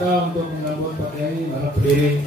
kita untuk menyambut Pak Kiai, maka berdiri.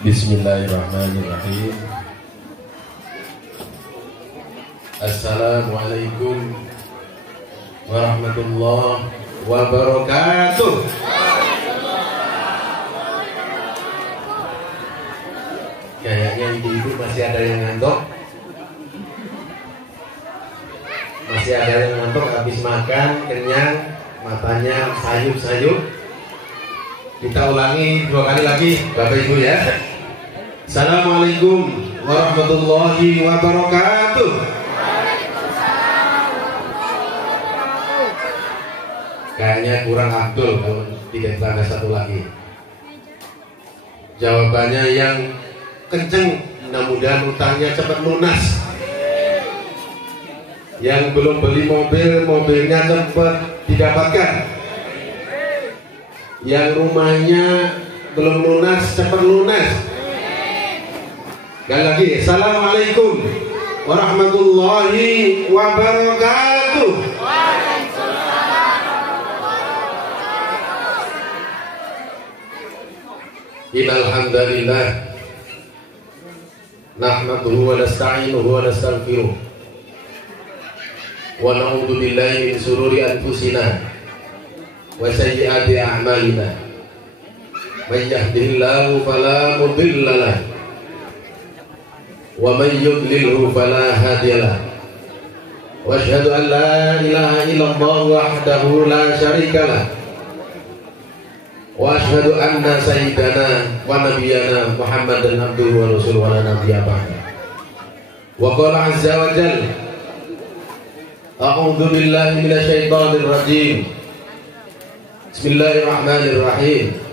Bismillahirrahmanirrahim. Assalamualaikum warahmatullahi wabarakatuh. Kayaknya ibu-ibu masih ada yang ngantuk. Masih ada yang ngantuk habis makan, kenyang, matanya sayup-sayup. Kita ulangi 2 kali lagi Bapak Ibu ya. Assalamualaikum warahmatullahi wabarakatuh. Kayaknya kurang Abdul kalau tidak tambah satu lagi. Jawabannya yang kenceng, mudah-mudahan utangnya cepat lunas. Yang belum beli mobil, mobilnya cepat didapatkan. Yang rumahnya belum lunas, cepat lunas. Sekali lagi, assalamualaikum warahmatullahi wabarakatuh. Innal hamdalillah nahmaduhu wa nasta'inuhu wa nastaghfiruh wa na'udzu billahi min shururi anfusina wa sayyiati a'malina. May yahdihillahu fala mudilla lahu wa may yudlilhu fala hadiya lahu. Wa asyhadu an la ilaha illallah wahdahu la syarika lahu wa asyhadu anna sayyidana wa nabiyyana Muhammadan abduhu wa rasuluhu wa la nabiyya ba'da. Wa qala azza wa jalla a'udzu billahi minasy syaithanir rajim. Bismillahirrahmanirrahim.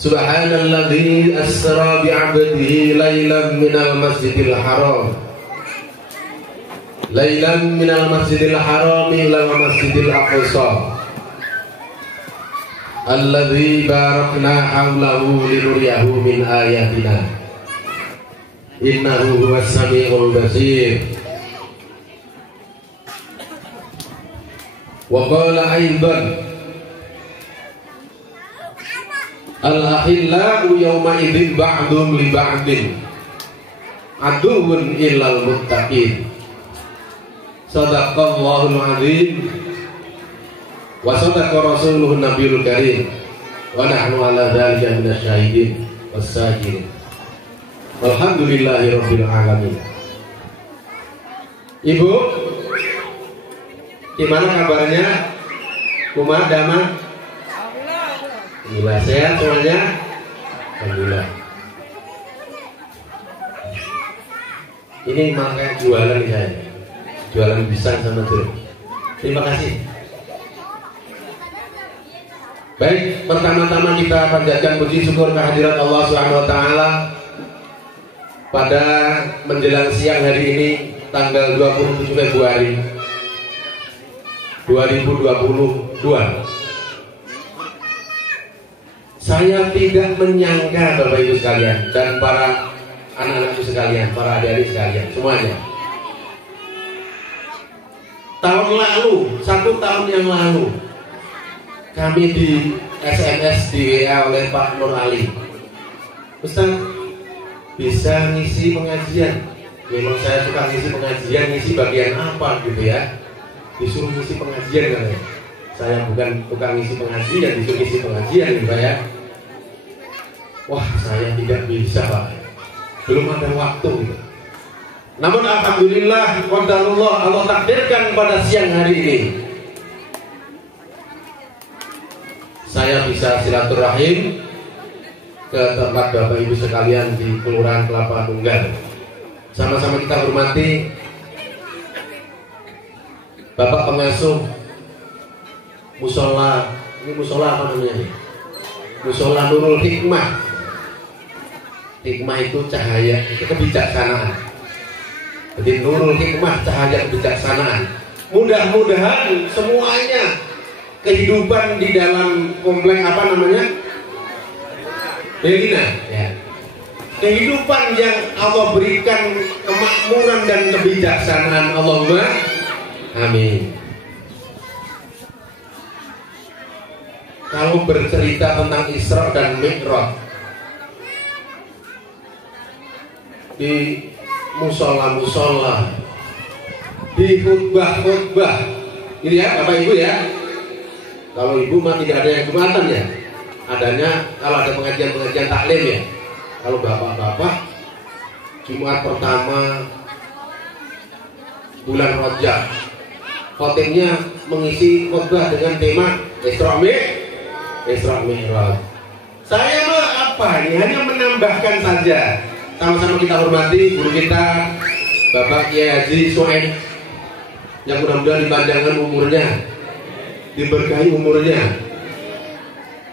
Subhanalladzi asra bi 'abdihi lailan minal masjidil haram ilal masjidil aqsa alladzi barakna haulahu linuriyahu min ayatina innahu huwas samiul basir. Wa qala aidan al-ahillau yawma idzin ba'dhum li ba'din aduwwun illal muttaqin. Shadaqallahul azim wa sadaqa rasuluhun nabiyul karim wa nahnu ala dzalika minasyahidin was-sajirin. Alhamdulillahi rabbil alamin. Ibu, gimana kabarnya? Kumaha damang? Alhamdulillah sehat semuanya. Alhamdulillah. Ini makanya jualan saya, jualan pisang sama jeruk. Terima kasih. Baik, pertama-tama kita panjatkan puji syukur kehadirat Allah Subhanahu wa taala pada menjelang siang hari ini tanggal 27 Februari 2022. Saya tidak menyangka Bapak Ibu sekalian dan para anak-anakku sekalian, para adik-adik sekalian, semuanya. Tahun lalu, 1 tahun yang lalu, kami di SMS di WA oleh Pak Nur Ali, Ustaz bisa ngisi pengajian. Memang saya suka ngisi pengajian, ngisi bagian apa gitu ya. Disuruh ngisi pengajian kan ya. Saya bukan tukang ngisi pengajian, disuruh ngisi pengajian gitu ya. Wah, saya tidak bisa Pak, belum ada waktu gitu. Namun alhamdulillah, qadarullah, Allah takdirkan pada siang hari ini saya bisa silaturahim ke tempat Bapak Ibu sekalian di Kelurahan Kelapa Tunggal. Sama-sama kita hormati Bapak pengasuh musola. Ini musola apa namanya nih? Musola Nurul Hikmah. Hikmah itu cahaya, itu kebijaksanaan. Jadi Nurul Hikmah, cahaya kebijaksanaan. Mudah-mudahan semuanya kehidupan di dalam komplek apa namanya? Belina, ya. Kehidupan yang Allah berikan kemakmuran dan kebijaksanaan, Allahumma amin. Kalau bercerita tentang Isra dan Mi'raj di musola-musola, di khutbah-khutbah, ini ya Bapak Ibu ya. Kalau Ibu mah tidak ada yang Jumatan ya, adanya kalau ada pengajian-pengajian taklim ya. Kalau bapak-bapak Jumat pertama bulan Rajab, khotibnya mengisi khutbah dengan tema Isra Mi'raj. Saya mah apa ini? Hanya menambahkan saja. Sama-sama kita hormati guru kita Bapak Kiai Haji Soen, yang mudah-mudahan dipanjangkan umurnya, diberkahi umurnya,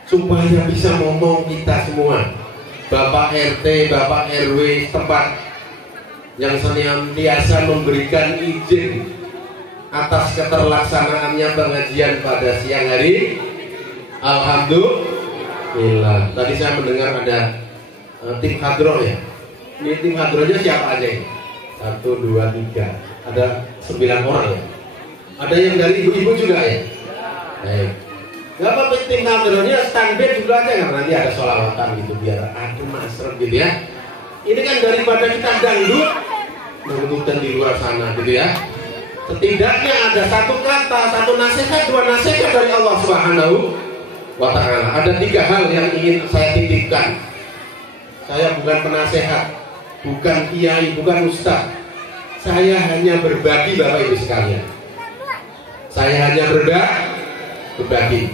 supaya bisa ngomong kita semua, Bapak RT, Bapak RW tempat yang senantiasa memberikan izin atas keterlaksanaannya pengajian pada siang hari. Alhamdulillah. Tadi saya mendengar ada tim hadroh ya. Ini tim hadrohnya siapa aja ini? 1, 2, 3. Ada 9 orang ya. Ada yang dari ibu-ibu juga ya. Baik. Gak apa-apa, tim hadrohnya standby dulu aja, kan nanti ada sholawatan gitu biar adem asrem gitu ya. Ini kan daripada kita dangdut dan di luar sana gitu ya. Setidaknya ada satu kata, satu nasihat, 2 nasihat dari Allah Subhanahu wa ta'ala. Ada 3 hal yang ingin saya titipkan. Saya bukan penasehat, bukan kiai, bukan ustaz. Saya hanya berbagi Bapak Ibu sekalian. Saya hanya berbagi.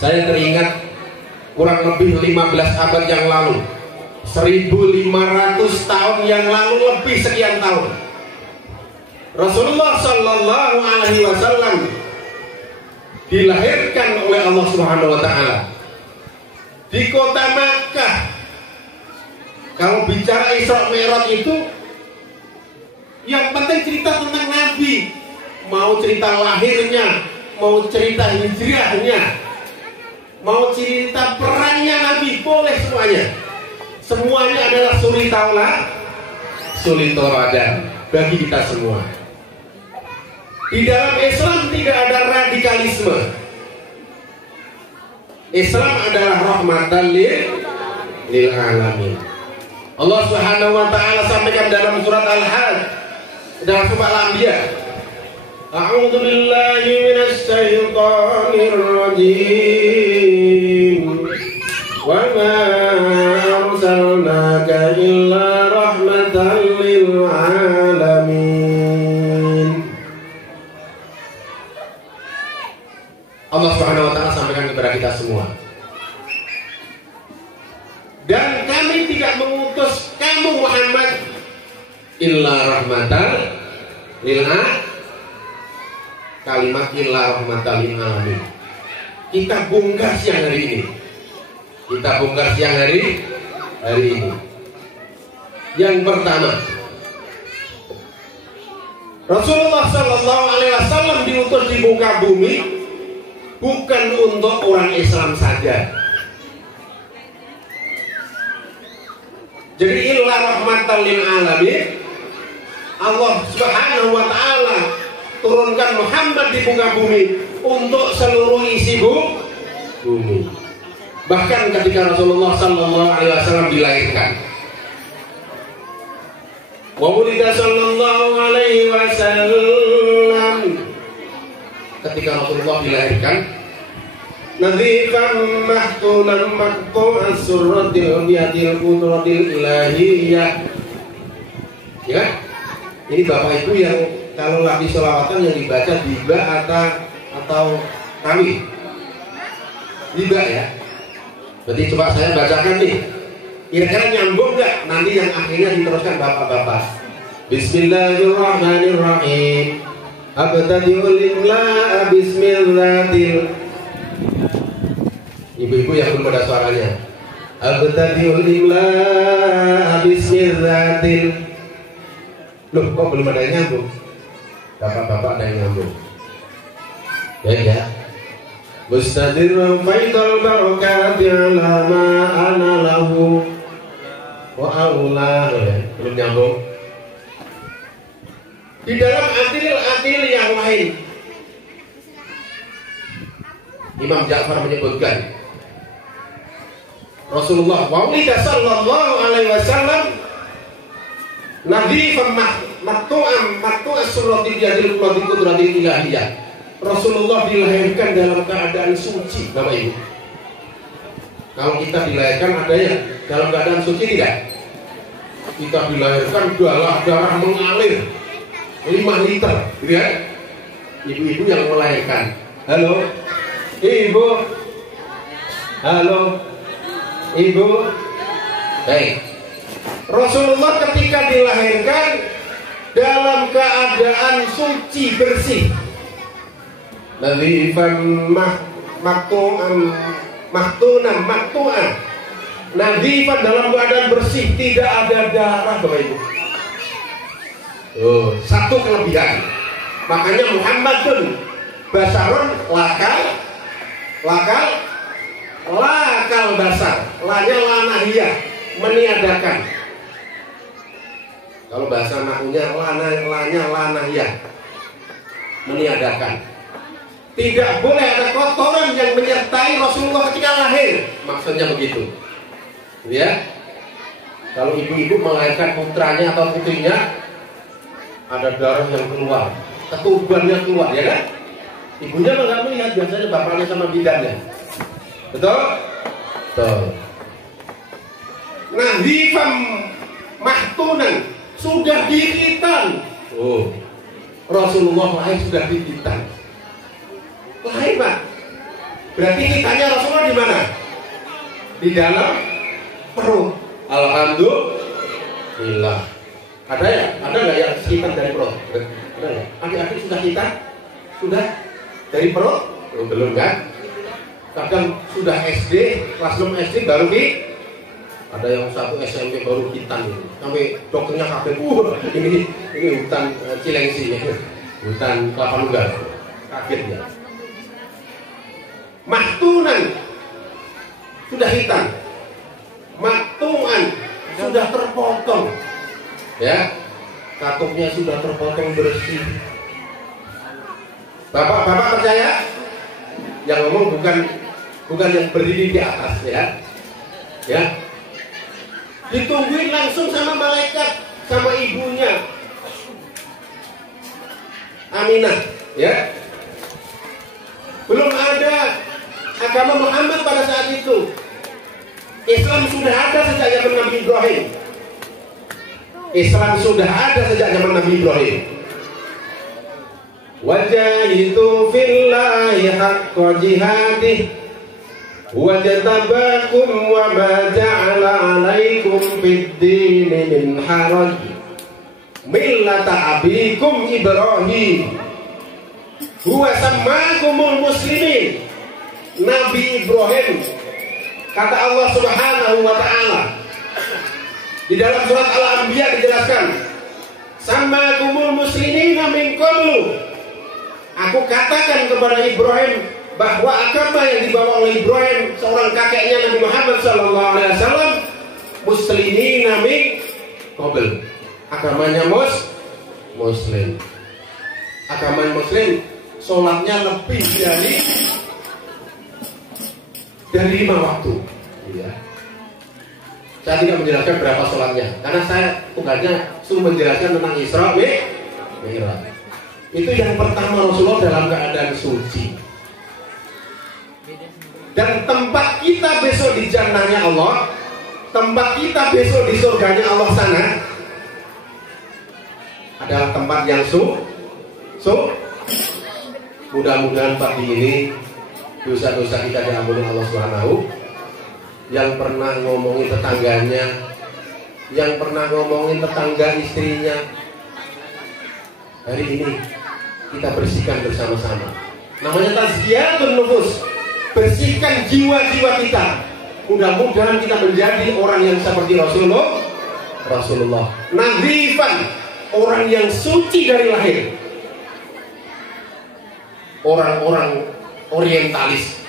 Saya teringat kurang lebih 15 abad yang lalu, 1500 tahun yang lalu, lebih sekian tahun, Rasulullah Sallallahu Alaihi Wasallam dilahirkan oleh Allah Subhanahu Wa Taala di kota Makkah. Kalau bicara Isra Mi'raj itu, yang penting cerita tentang Nabi. Mau cerita lahirnya, mau cerita hijrahnya, mau cerita perannya Nabi, boleh semuanya. Semuanya adalah suri tauladan bagi kita semua. Di dalam Islam tidak ada radikalisme. Islam adalah rahmatan lil alamin. Allah Subhanahu wa ta'ala sampaikan dalam surat Al-Hajj, dalam surat Al-Anbiya, A'udzu billahi minasy syaithanir rajim. Wa ma arsalnaka illa rahmatan lil alamin. Allah Subhanahu wa ta'ala sampaikan kepada kita semua, dan kami tidak mengutus kamu Muhammad illa rahmatan lil alamin. Kalimat illa rahmatan lil alamin kita bongkar siang hari ini. Yang pertama, Rasulullah Sallallahu Alaihi Wasallam diutus di muka bumi bukan untuk orang Islam saja. Jadi illa rahmatan lil alamin, Allah Subhanahu wa ta'ala turunkan Muhammad di muka bumi untuk seluruh isi bumi. Bahkan ketika Rasulullah Sallallahu Alaihi Wasallam dilahirkan, wa wulida Sallallahu Alaihi Wasallam, ketika Rasulullah dilahirkan, nadhifan mahtunan maqtu'as surratil biadil qudratil ilahiyah. Ya, ini Bapak Ibu yang kalau lagi sholawatan yang dibaca diba atau kami diba ya. Berarti coba saya bacakan nih, kira-kira nyambung nggak? Nanti yang akhirnya diteruskan bapak-bapak. Bismillahirrahmanirrahim. Abtadi'ul imla'a bismillatil. Ibu-ibu yang belum ada suaranya. Abtadi'ul imla'a bismillatil. Loh, kok belum ada yang nyambung? Bapak-bapak ada yang nyambung. Baik ya. Mustadirran faidal barakati ala ma ana lahu wa aula. Belum nyambung. Di dalam adil yang lain, Imam Ja'far menyebutkan Rasulullah wa'ulida sallallahu alaihi wasallam Nabi maktu'as surati biadil qudratil ilahiyah. Rasulullah dilahirkan dalam keadaan suci, Bapak Ibu. Kalau kita dilahirkan ada yang dalam keadaan suci tidak? Kita dilahirkan darah mengalir 5 liter, gitu ya? Ibu-ibu yang melahirkan. Halo, ibu. Halo. Ibu? Baik. Rasulullah ketika dilahirkan dalam keadaan suci bersih. Nadhifan maktu'an. Nadhifan dalam keadaan bersih, tidak ada darah, Bapak Ibu. Satu kelebihan. Makanya Muhammadun basarun lakal basar. Lanya lanahiyah, meniadakan. Kalau bahasa nahunya lanya lanahiyah, meniadakan. Tidak boleh ada kotoran yang menyertai Rasulullah ketika lahir. Maksudnya begitu. Ya. Kalau ibu-ibu melahirkan putranya atau putrinya, ada darah yang keluar, ketubannya keluar, ya kan? Ibunya nggak melihat, biasanya bapaknya sama bidannya. Betul? Betul. Nah, hifam mahtunan, sudah dihitan. Rasulullah lahir sudah dihitan. Lahir, Pak. Berarti hitannya Rasulullah di mana? Di dalam perut. Alhamdulillah. Ada ya? Ada nggak yang hitan dari perut? Ada nggak? Adik-adik sudah hitan? Sudah? Dari perut? Belum kan? Kadang sudah SD, kelas 6 SD baru ada yang satu SMP baru hitan ini. Sampai dokternya kaget, ini hutan Cilengsi, hutan Kelapa Nunggal. Kaget ya. Mahtunan sudah hitam. Maktuan sudah terpotong. Ya, katupnya sudah terpotong bersih. Bapak-bapak percaya? Yang ngomong bukan yang berdiri di atas, ya. Ya. Ditungguin langsung sama malaikat, sama ibunya Aminah, ya. Belum ada agama Muhammad pada saat itu. Islam sudah ada sejak zaman Nabi Ibrahim. Islam sudah ada sejak zaman Nabi Ibrahim. Wajahidu fillahi haqqa jihadih wajtabakum wa ma ja'ala 'alaikum fid-dini min haraj millata abikum Ibrahim huwa sammakumul muslimin. Nabi Ibrahim, kata Allah Subhanahu wa ta'ala di dalam surat Al-Anbiya dijelaskan, sammakumul muslimina min qablu. Aku katakan kepada Ibrahim bahwa agama yang dibawa oleh Ibrahim, seorang kakeknya Nabi Muhammad SAW, muslimina min qabl. Agamanya muslim. Agama muslim, sholatnya lebih dari 5 waktu, ya. Saya tidak menjelaskan berapa sholatnya, karena saya tugasnya suruh menjelaskan tentang Isra Mi'raj. Itu yang pertama, Rasulullah dalam keadaan suci. Dan tempat kita besok di jannahnya Allah, tempat kita besok di surganya Allah sana, adalah tempat yang mudah-mudahan pagi ini dosa-dosa kita diampuni Allah Subhanahu. Yang pernah ngomongin tetangganya, yang pernah ngomongin tetangga istrinya, hari ini kita bersihkan bersama-sama. Namanya tazkiyatun nufus, bersihkan jiwa-jiwa kita. Mudah-mudahan kita menjadi orang yang seperti Rasulullah. Nadhifan, orang yang suci dari lahir. Orang-orang orientalis,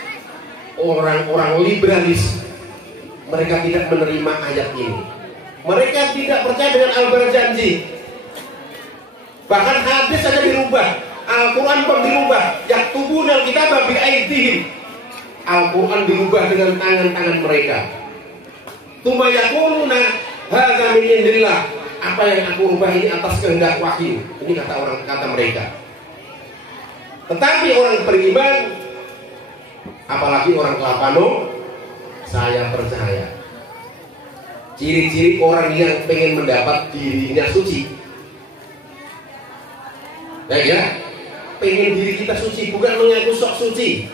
orang-orang liberalis, mereka tidak menerima ayat ini. Mereka tidak percaya dengan al-berjanji. Bahkan hadis saja dirubah, Al-Quran pun dirubah. Yaktubunal kitaba bi'aidihim. Al-Quran dirubah dengan tangan-tangan mereka. Tsumma yaquluna hadza min indillah. Apa yang aku rubah ini atas kehendak wahyu. Ini kata mereka. Tetapi orang beriman, apalagi orang Kelapano, saya percaya ciri-ciri orang yang pengen mendapat dirinya suci. Ya, pengen diri kita suci, bukan mengaku sok suci.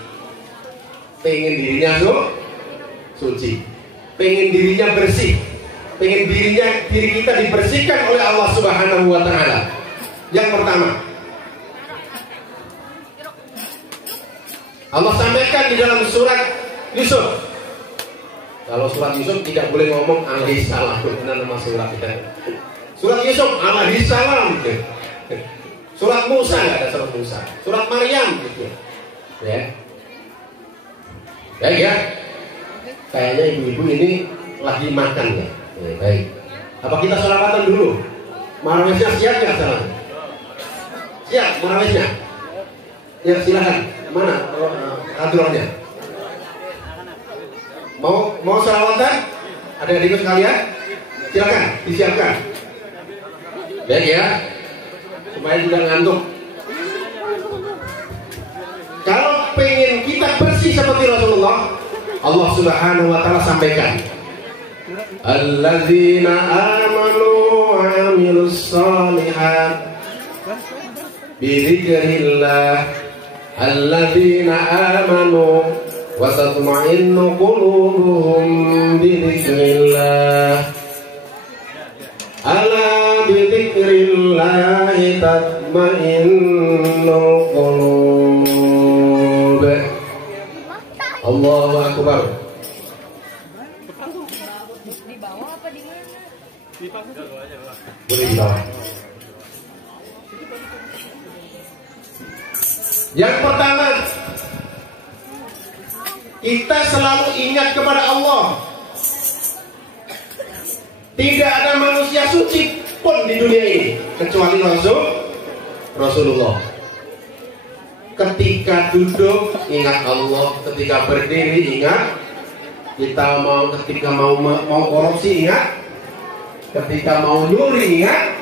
Pengen dirinya suci. pengen dirinya bersih, pengen diri kita dibersihkan oleh Allah Subhanahu wa Ta'ala. Yang pertama, Allah sampaikan di dalam surat Yusuf. Kalau surat Yusuf tidak boleh ngomong alaihissalam, karena nama surat kita. Surat Yusuf alaihissalam. Surat Musa nggak ada surat Musa. Surat Maryam gitu. Ya. Baik ya. Kayaknya ibu-ibu ini lagi makan ya. Baik. Apa kita sholawatan dulu? Marawisnya siap nggak salah? Siap marawisnya? Ya silakan. Mana aturannya? Mau sholawatan? Ada yang ikut sekalian? Silakan disiapkan. Baik ya. Supaya tidak ngantuk. Kalau pengen kita bersih seperti Rasulullah, Allah Subhanahu wa Ta'ala sampaikan, alladzina amanu wa amilus shalihat bidzikrillah, alladzina amanu wa tatma'innu qulubuhum bidzikrillah, ala bidzikrillah tatma'innul qulub. Allahu Akbar. Di bawah apa di mana? Boleh di bawah. Yang pertama, kita selalu ingat kepada Allah. Tidak ada manusia suci pun di dunia ini kecuali Rasulullah. Ketika duduk ingat Allah, ketika berdiri ingat, ketika mau korupsi ingat, ketika mau nyuri ingat,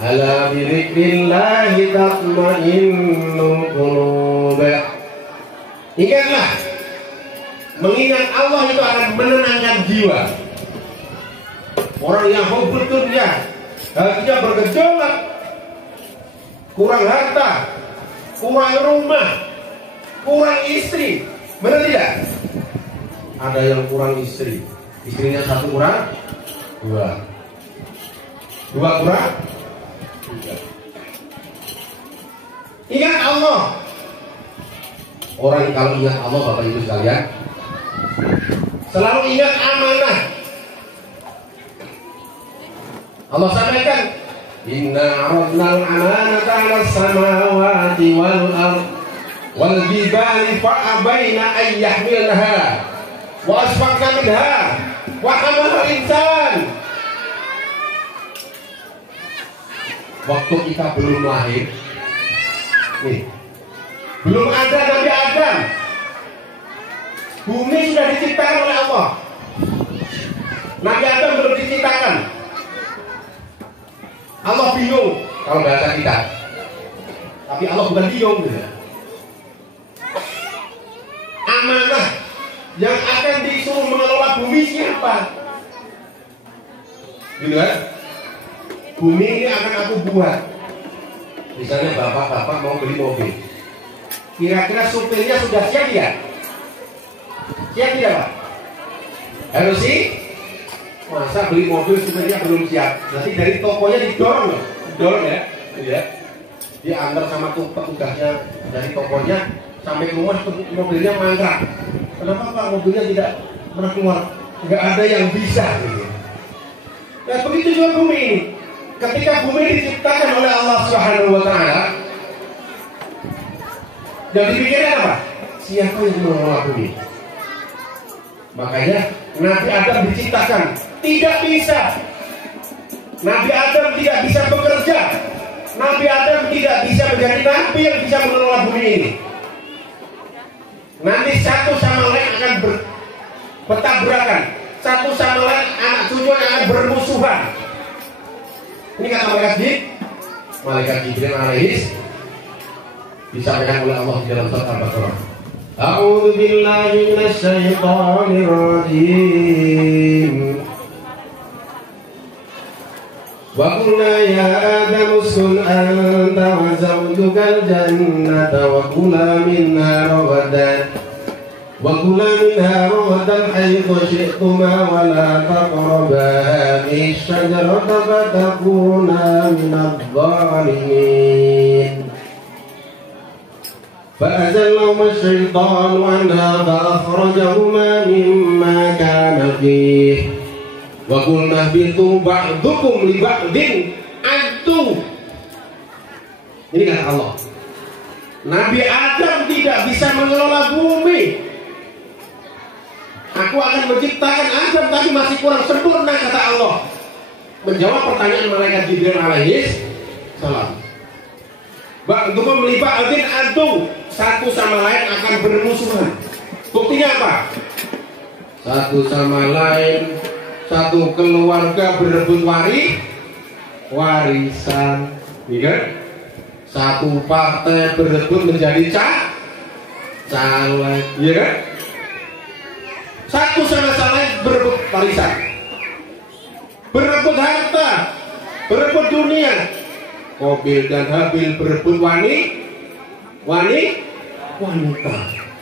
ala bidzikrillahi tatma'innul qulub. Ingatlah, mengingat Allah itu akan menenangkan jiwa. Orang yang hubbud dunya, hatinya bergejolak, kurang harta, kurang rumah, kurang istri, benar tidak? Ada yang kurang istri, istrinya satu kurang, dua kurang, tiga. Ingat Allah. Orang kalau ingat Allah, Bapak Ibu sekalian, selalu ingat amanah. Allah sampaikan, inna aradnal amanata 'alas samawati wal ardh wal jibali fa'abaina an yahmilnaha wa asfaqna minha wa hamalaha insan. Waktu kita belum lahir, nih, belum ada Nabi Adam, bumi sudah diciptakan oleh Allah. Nabi Adam belum diciptakan. Allah bingung kalau bahasa kita, tapi Allah bukan bingung gitu. Amanah yang akan disuruh mengelola bumi siapa? Gitu kan? Bumi ini akan aku buat. Misalnya bapak-bapak mau beli mobil, kira-kira supirnya sudah siap ya? Siap tidak Pak? Harus sih. Masa beli mobil supirnya belum siap, nanti dari tokonya didorong ya, diantar sama petugasnya dari tokonya sampai ke rumah, mobilnya mangkrak. Kenapa Pak mobilnya tidak pernah keluar? Nggak ada yang bisa gitu. Nah begitu juga bumi ini. Ketika bumi diciptakan oleh Allah Subhanahu wa Ta'ala, yang dipikirkan apa? Siapa yang mengelola bumi? Makanya Nabi Adam diciptakan tidak bisa. Nabi Adam tidak bisa bekerja. Nabi Adam tidak bisa menjadi nabi yang bisa mengelola bumi ini. Nanti satu sama lain akan bertabrakan. Satu sama lain anak cucu akan bermusuhan. Ini kata malaikat Jibril alaihis disampaikan oleh Allah di dalam surat Al-Baqarah. A'udzu billahi minasy syaithanir rajim. Wa qulna ya Adam uskun anta wa zawjukal jannata wa kula minha ragadan وكلا منها رغدا حيث شئتما ولا تقربا هذه الشجرة فتكونا من الظالمين فأزلهما الشيطان عنها فأخرجهما مما كان فيه وقلنا اهبطوا بعضكم لبعض عدو. Ini kata Allah, Nabi Adam tidak bisa mengelola bumi. Aku akan menciptakan Adam tapi masih kurang sempurna, kata Allah. Menjawab pertanyaan malaikat Jibril alaihis salam. Ba'dukum li ba'din adu, satu sama lain akan bermusuhan. Buktinya apa? Satu sama lain, satu keluarga berebut warisan, kan? Satu partai berebut menjadi caleg, ya kan? Satu sama lain berebut warisan, berebut harta, berebut dunia. Qabil dan Habil berebut wanita.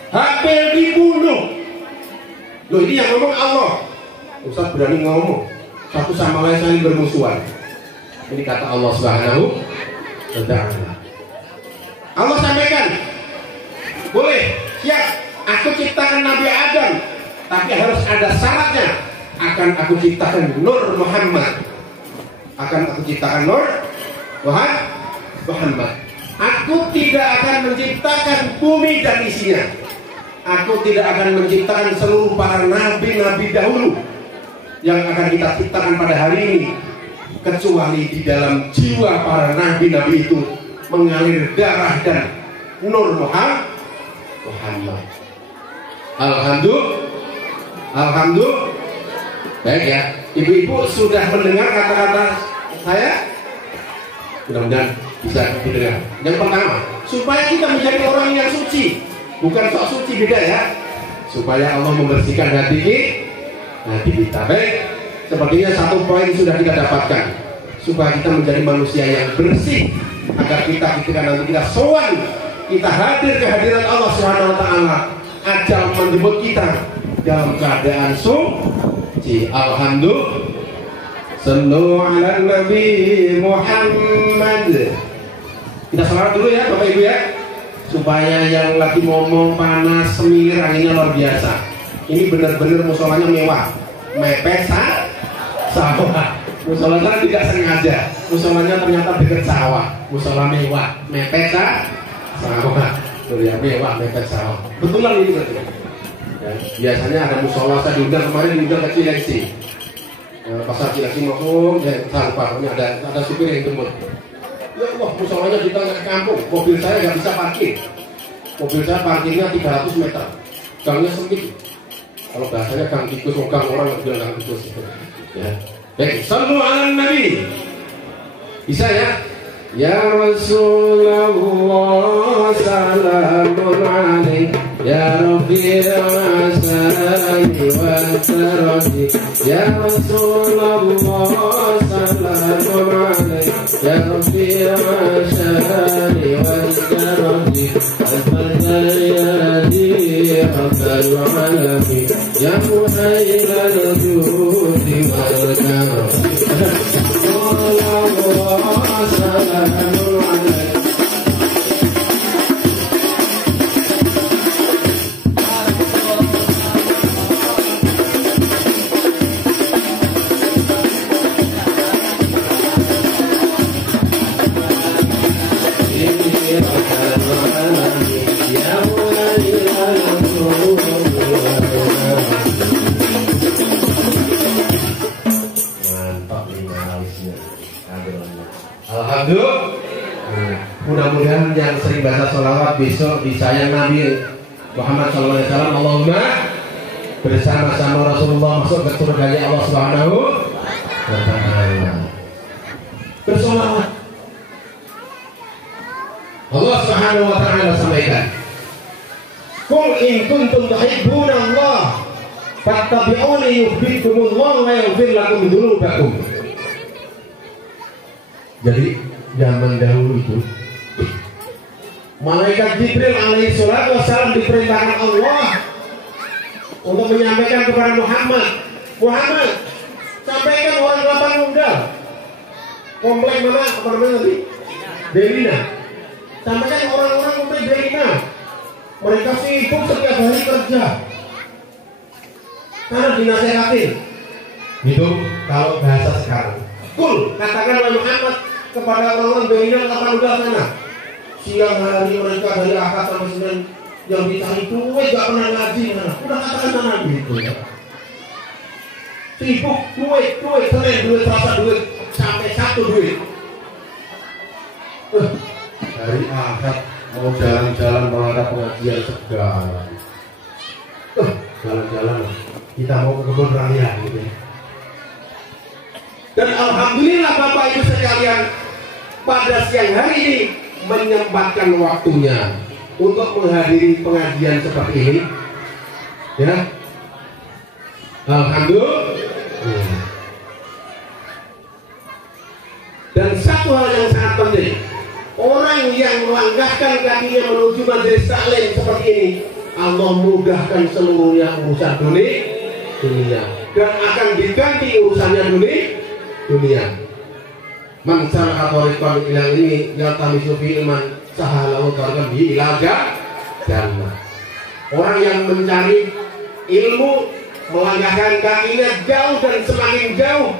Habil dibunuh. Loh, ini yang ngomong Allah. Ustaz berani ngomong. Satu sama lain saling bermusuhan. Ini kata Allah Subhanahu wa ta'ala. Allah sampaikan, boleh, siap, aku ciptakan Nabi Adam, tapi harus ada syaratnya. Akan aku ciptakan Nur Muhammad. Akan aku ciptakan Nur Muhammad. Aku tidak akan menciptakan bumi dan isinya. Aku tidak akan menciptakan seluruh para nabi-nabi dahulu yang akan kita ciptakan pada hari ini, kecuali di dalam jiwa para nabi-nabi itu mengalir darah dan Nur Muhammad. Alhamdulillah. Baik ya, ibu-ibu sudah mendengar kata-kata saya? Mudah-mudahan bisa didengar. Yang pertama, supaya kita menjadi orang yang suci, bukan sok suci, beda ya. Supaya Allah membersihkan hati kita. Baik, sepertinya satu poin sudah kita dapatkan, supaya kita menjadi manusia yang bersih, agar kita ketika nanti kita sowan, kita hadir ke hadirat Allah Subhanahu wa ta'ala, ajal menjemput kita dalam keadaan suci. Alhamdulillah. Sallu ala Nabi Muhammad. Kita salat dulu ya Bapak Ibu ya, supaya yang lagi ngomong panas semir anginnya luar biasa. Ini benar-benar musolanya mewah, mepet sawah. Musolanya tidak sengaja, musolanya ternyata dekat sawah. Musola mewah, mepet sawah. Tuh ya, mewah mepet sawah. Betulan ini berarti. Ya, biasanya ada musola, saya diundang kemarin, diundang ke Cilengsi. Pasar Cilengsi ngomong, ya lupa, ini ada supir yang jemput. Ya Allah, musolanya di tengah kampung, mobil saya nggak bisa parkir. Mobil saya parkirnya 300 meter, gangnya sempit. Kalau bahasanya gang tikus, gang orang nggak bilang gang tikus. Ya, baik. Sallu ala Nabi. Bisa ya? Ya Rasulullah salamun alaik ya Rafi'il asani wa tarati ya Rasulullah salamun alaik ya Rafi'il asani wa tarati al-fadayati rabbal alamin ya muhayyal judi wal karam. Alhamdulillah. Mudah-mudahan yang sering baca sholawat besok disayang Nabi Muhammad SAW. Allahumma bersama-sama Rasulullah masuk ke surga Allah Subhanahu wa ta'ala. Bersolawat. Allah Subhanahu wa ta'ala sampaikan, qul in kuntum tuhibbuna Allah fattabi'uni yuhibbukumullah wa yaghfir lakum dzunubakum. Jadi zaman dahulu itu malaikat Jibril alaihi salatu wassalam diperintahkan Allah untuk menyampaikan kepada Muhammad, Muhammad, sampaikan orang kelapa nunggal. Komplek mana? Apa namanya tadi? Belina. Sampaikan orang-orang komplek Belina. Mereka sibuk setiap hari kerja. Karena dinasihatin. Itu kalau bahasa sekarang. Kul, katakan oleh Muhammad kepada orang-orang Belina kelapa nunggal sana. Siang hari mereka dari Ahad sampai Senin yang dicari duit gak pernah ngaji mana. Udah katakan sana gitu ya. Sibuk duit, Senin duit, Selasa duit, sampai Sabtu duit. Dari Ahad mau jalan-jalan menghadap pengajian segala. Jalan-jalan kita mau ke kebun raya gitu ya. Dan alhamdulillah Bapak Ibu sekalian, pada siang hari ini menyempatkan waktunya untuk menghadiri pengajian seperti ini, ya. Alhamdulillah. Dan satu hal yang sangat penting, orang yang melangkahkan kakinya menuju majelis taklim seperti ini, Allah mudahkan seluruhnya urusan dunia dan akan diganti urusannya dunia. Man salaka tariqan ila ini yaltamisu fi ilman sahalahu tariqan bi ila jannah. Orang yang mencari ilmu melangkahkan kakinya jauh dan semakin jauh,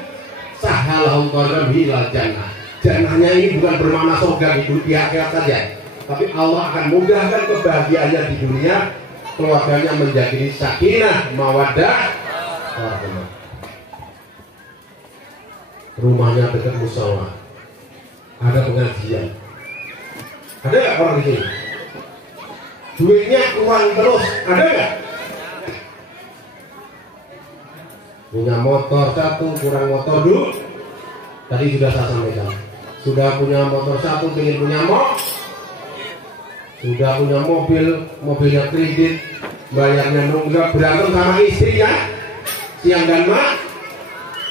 sahalahu tariqan bi ila jannah. Jannahnya ini bukan bermakna surga di akhirat saja, tapi Allah akan mudahkan kebahagiaannya di dunia, keluarganya menjadi sakinah, mawaddah, warahmah. Rumahnya dekat musola, ada pengajian, ada nggak orang di sini? Duitnya uang terus, ada nggak? Punya motor satu, kurang motor dulu. Tadi sudah saya sampaikan. Sudah punya motor satu, ingin punya sudah punya mobilnya kredit, bayarnya nunggak, berantem sama istrinya, siang dan malam.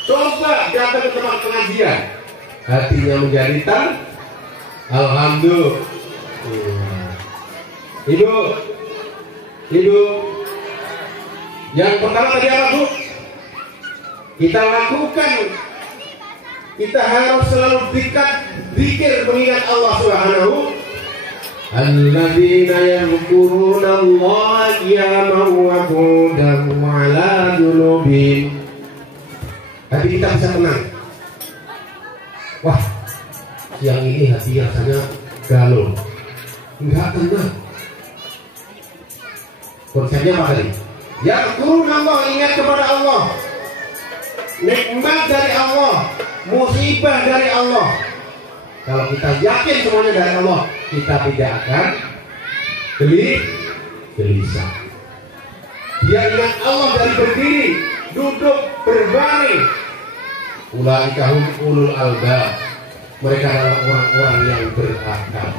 Coba datang ke tempat pengajian, hatinya menjadi alhamdulillah. Ibu, yang pertama tadi apa Bu? Kita lakukan, kita harus selalu zikir mengingat Allah Subhanahu. Alladzina yadhkuruna Allah qiyaman wa qu'udan wa 'ala junubihim. Hati kita bisa tenang. Wah, siang ini hati rasanya galau, enggak tenang. Konsepnya apa tadi? Yadhkuruna Allah, ingat kepada Allah. Nikmat dari Allah, musibah dari Allah. Kalau kita yakin semuanya dari Allah, kita tidak akan gelisah. Dia ingat Allah dari berdiri, duduk, berbaring. Ulaika hum ulul albab. Mereka adalah orang-orang yang berakal.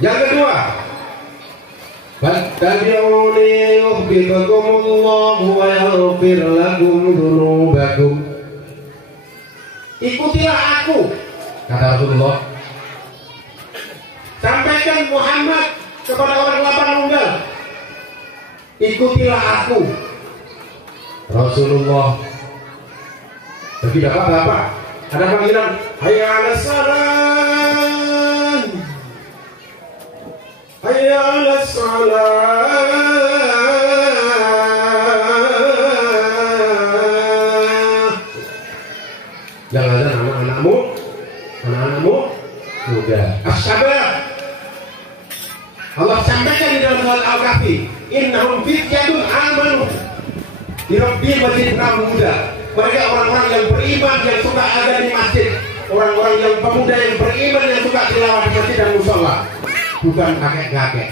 Yang kedua, fattabi'uni yuhibbukumullahu wa yaghfir lakum dzunubakum. Ikutilah aku, kata Rasulullah. Sampaikan Muhammad kepada orang kelapa nunggal, ikutilah aku. Rasulullah. Bagi bapak-bapak ada panggilan hayya 'alas salam, hayya 'alas salam. Jangan ada anak-anakmu muda. As-sabar. Allah sampaikan di dalam surat Al-Kahfi, innahum fityatun amanu di Rabbil masjid muda. Mereka orang-orang yang beriman, yang suka ada di masjid. Orang-orang yang pemuda yang beriman, yang suka tilawah di masjid dan musola. Bukan kakek-kakek.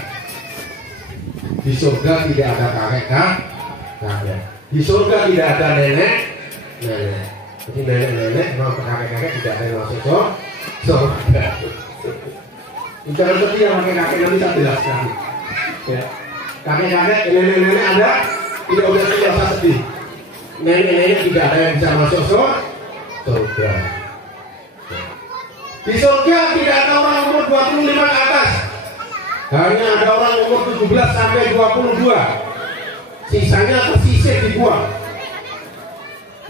Di surga tidak ada kakek-kakek. Di surga tidak ada nenek. Jadi nenek-nenek, mau kakek-kakek tidak ada yang masuk surga. Jangan sedih yang kakek-kakek, nanti saya jelaskan. Ya. Kakek-kakek, nenek-nenek ada, tidak usah sedih. Nenek-nenek tidak ada yang bisa masuk surga. Di surga tidak ada orang umur 25 ke atas. Hanya ada orang umur 17 sampai 22, sisanya tersisih dibuang.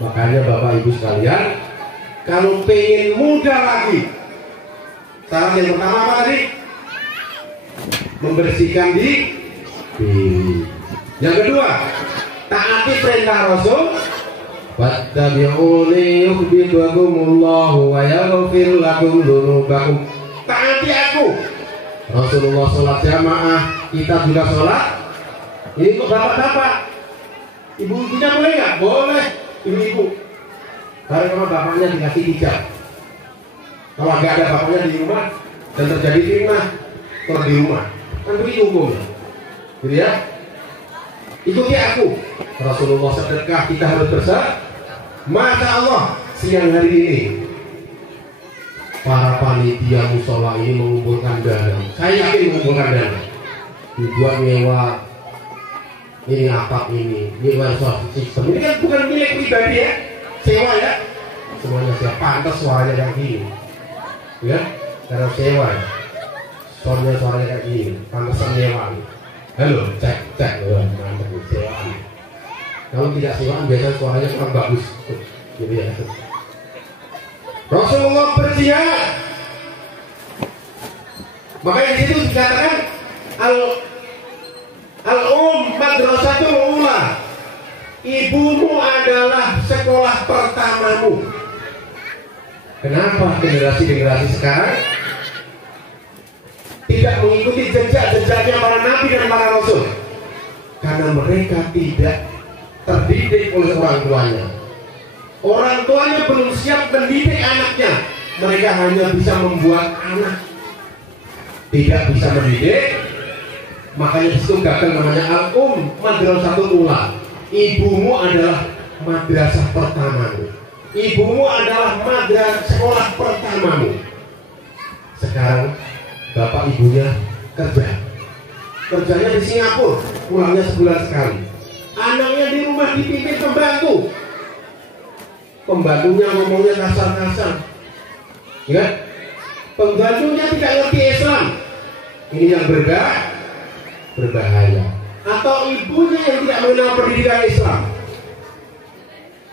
Makanya Bapak Ibu sekalian, kalau pengen muda lagi, saran yang pertama apa tadi? Membersihkan diri. Yang kedua, taati perintah Rasul. Wattabi'uni yuhibbukumullahu wa yaghfir lakum dzunubakum. Taati aku. Rasulullah sholat jamaah, kita juga sholat. Ini kok bapak-bapak, ibu-ibunya boleh nggak? Boleh, ibu-ibu. Karena bapaknya dikasih hijab. Kalau nggak ada bapaknya di rumah dan terjadi fitnah, kalau di rumah, kan begitu hukumnya. Gitu ya. Ikuti aku. Rasulullah sedekah, kita harus bersedekah. Masya Allah, siang hari ini para panitia musola ini mengumpulkan dana. Saya yakin mengumpulkan dana. Dibuat nyewa ini atap ini sound system. Ini kan bukan milik pribadi ya, sewa ya. Semuanya siap, pantas suaranya kayak gini. Ya, karena sewa. Soundnya suaranya kayak gini, pantasan nyewa. Halo, cek, mantap nih, sewaan. Kalau tidak sewaan biasanya suaranya kurang bagus, gitu ya. Rasulullah berjihad. Makanya di situ dikatakan madrasatul ula. Ibumu adalah sekolah pertamamu. Kenapa generasi-generasi sekarang tidak mengikuti jejak-jejaknya para nabi dan para rasul? Karena mereka tidak terdidik oleh orang tuanya. Orang tuanya belum siap mendidik anaknya. Mereka hanya bisa membuat anak, tidak bisa mendidik. Makanya disitu gagal namanya madrasatul ula. Ibumu adalah madrasah pertamamu. Ibumu adalah madrasah sekolah pertamamu. Sekarang bapak ibunya kerjanya di Singapura, pulangnya sebulan sekali. Anaknya di rumah dipimpin pembantu. Pembantunya ngomongnya kasar-kasar, ya. Pembantunya tidak ngerti Islam. Ini yang berbahaya. Atau ibunya yang tidak mengenal pendidikan Islam.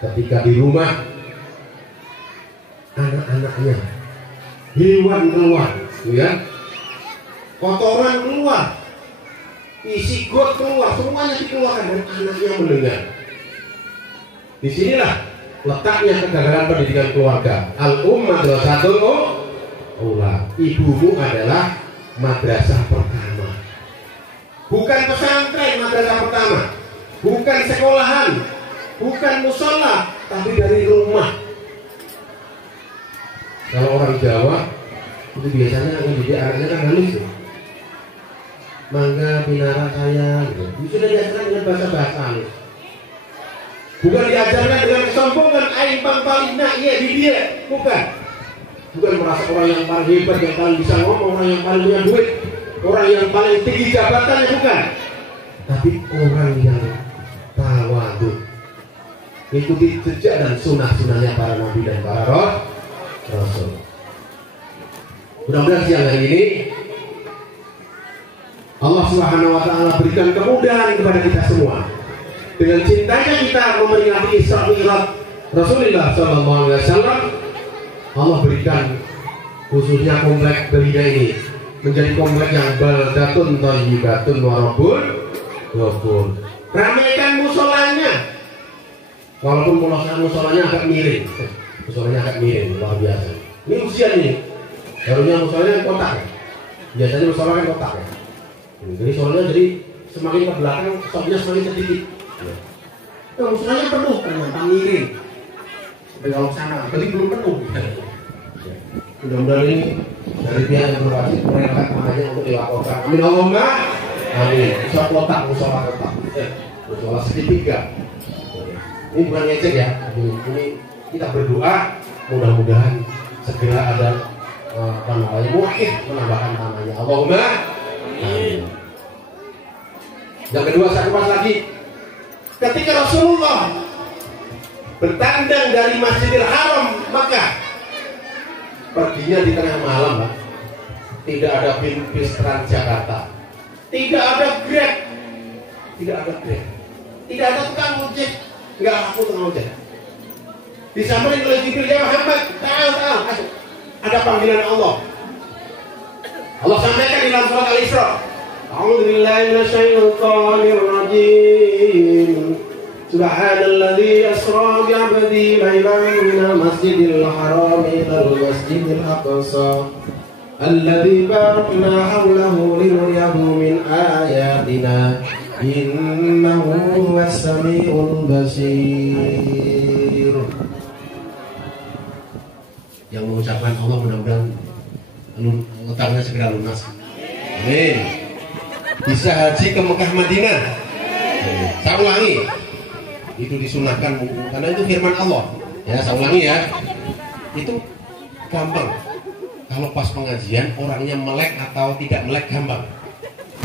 Ketika di rumah, anak-anaknya hewan keluar, ya. Kotoran keluar, isi got keluar, semuanya dikeluarkan dan anaknya mendengar. Disinilah letaknya kegagalan pendidikan keluarga. Madrasatul ula. Ibumu adalah madrasah pertama. Bukan pesantren madrasah pertama, bukan sekolahan, bukan musola, tapi dari rumah. Kalau orang Jawa itu biasanya mendidik anaknya kan halus ya. Mangga pinara saya, gitu. Sudah diajarkan dengan bahasa-bahasa halus. Bukan diajarkan dengan kesombongan, aing paling iya di dia, bukan. Bukan merasa orang yang paling hebat, yang paling bisa ngomong, orang yang paling punya duit, orang yang paling tinggi jabatannya, bukan. Tapi orang yang tawadhu, ikuti jejak dan sunnah-sunnahnya para nabi dan para rasul. Mudah-mudahan siang hari ini Allah Subhanahu wa Ta'ala berikan kemudahan kepada kita semua. Dengan cintanya kita memperingati Isra Mi'raj Rasulullah SAW, Allah berikan khususnya komplek Belida ini menjadi komplek yang baldatun thayyibatun wa rabbun ghafur. Ramaikan musolanya. Walaupun musolanya agak miring. Musolanya agak miring, luar biasa. Ini usia ini. Harusnya musolanya kotak. Biasanya musola kan kotak ya. Jadi soalnya jadi semakin ke belakang stopnya semakin sedikit. Nah, musolanya penuh ternyata miring. Sampai kalau sana, tadi belum penuh. Mudah-mudahan ini dari pihak yang berwajib mereka makanya untuk dilaporkan. Amin Allahumma. Amin. Musola kotak. Musola segitiga. Ini bukan ngecek ya. Ini kita berdoa mudah-mudahan segera ada muhid menambahkan tanahnya. Allahumma. Amin. Yang kedua saya kupas lagi. Ketika Rasulullah bertandang dari Masjidil Haram Makkah, perginya di tengah malam, Pak. Tidak ada bis Transjakarta. Tidak ada Grab. Tidak ada Grab. Tidak ada tukang ojek. Enggak laku tukang ojek. Disamperin oleh Jibril, ya Muhammad, tahu. Ada panggilan Allah. Allah sampaikan di dalam surat Al-Isra. A'udzu billahi minasyaitonir rajim. Subhanalladzi asra bi 'abdi lailan minal masjidil haram ilal masjidil aqsa alladzi barakna hawlahu linuriyahu min ayatina innahu huwas samiul basir. Yang mengucapkan Allah mudah-mudahan utangnya segera lunas. Amin. Bisa haji ke Mekah Madinah. Saya ulangi. Itu disunahkan karena itu firman Allah. Ya, saya ulangi ya. Itu gampang. Kalau pas pengajian orangnya melek atau tidak melek gampang.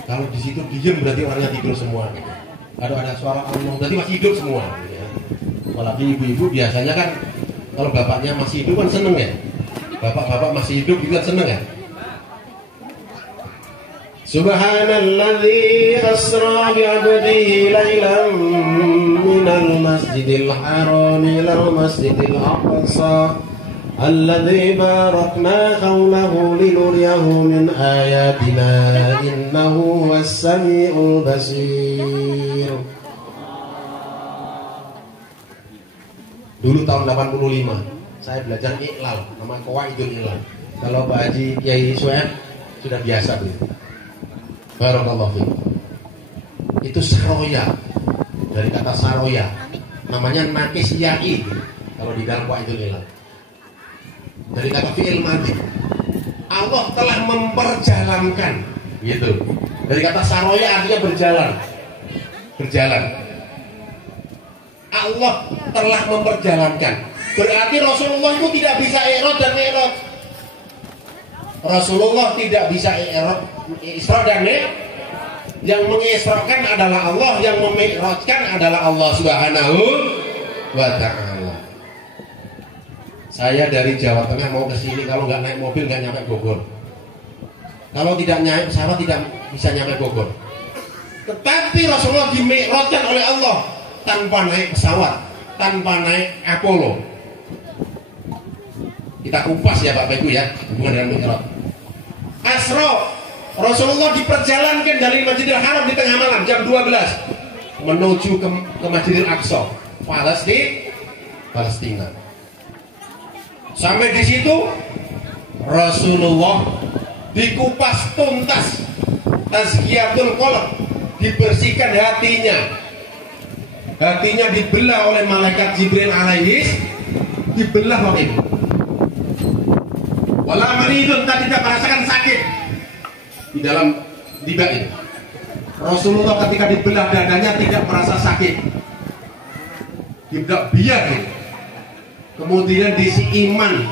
Kalau di situ diem berarti orangnya tidur semua. Kalau ada suara Allah berarti masih hidup semua. Ya. Apalagi ibu-ibu biasanya kan kalau bapaknya masih hidup kan seneng ya. Bapak-bapak masih hidup juga seneng ya. Subhanalladzi asra bi 'abdihi lailan minal masjidil haram ilal masjidil aqsa alladzi barakna hawlahu linuriyahu min ayatina innahu huwas samiul basir. Dulu tahun 85 saya belajar iqlal nama Qawaidul Iqlal. Kalau Pak Haji Kiai Suhaib sudah biasa begitu. Barakallahu fiik. Itu saroya. Dari kata saroya. Namanya nakis ya'i kalau di dalam Qawaidul Iqlal. Dari kata fi'il madhi. Allah telah memperjalankan gitu. Dari kata saroya artinya berjalan. Berjalan. Allah telah memperjalankan. Berarti Rasulullah itu tidak bisa i'rad dan mi'raj. Rasulullah tidak bisa Isra dan Mi'raj. Yang mengisrakan adalah Allah, yang memi'rajkan adalah Allah Subhanahu wa ta'ala. Saya dari Jawa Tengah mau ke sini, kalau nggak naik mobil nggak nyampe Bogor. Kalau tidak naik pesawat tidak bisa nyampe Bogor. Tetapi Rasulullah dimi'rajkan oleh Allah tanpa naik pesawat, tanpa naik Apollo. Kita kupas ya Bapak Ibu ya, hubungan dengan mi'raj. Asra, Rasulullah diperjalankan dari Masjidil Haram di tengah malam jam 12 menuju ke Masjidil Aqsa, Palestina. Sampai di situ Rasulullah dikupas tuntas, tazkiyatul qalb, dibersihkan hatinya. Hatinya dibelah oleh malaikat Jibril alaihis, dibelah waktu itu. Wala maridun, tidak merasakan sakit di dalam tiba itu. Rasulullah ketika dibelah dadanya tidak merasa sakit, tidak biar gitu. Kemudian diisi iman,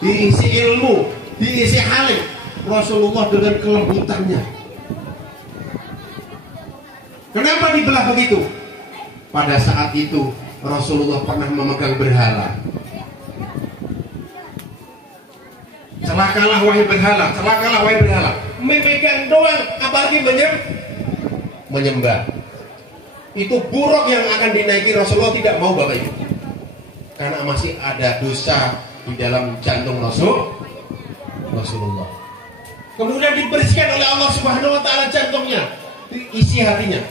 diisi ilmu, diisi halim. Rasulullah dengan kelembutannya. Kenapa dibelah begitu? Pada saat itu Rasulullah pernah memegang berhala. Celakalah wahai berhala, celakalah wahai berhala. Memegang doang, apalagi menyembah. Itu buruk yang akan dinaiki Rasulullah tidak mau Bapak Ibu. Karena masih ada dosa di dalam jantung Rasulullah. Kemudian dibersihkan oleh Allah Subhanahu wa taala jantungnya, diisi hatinya.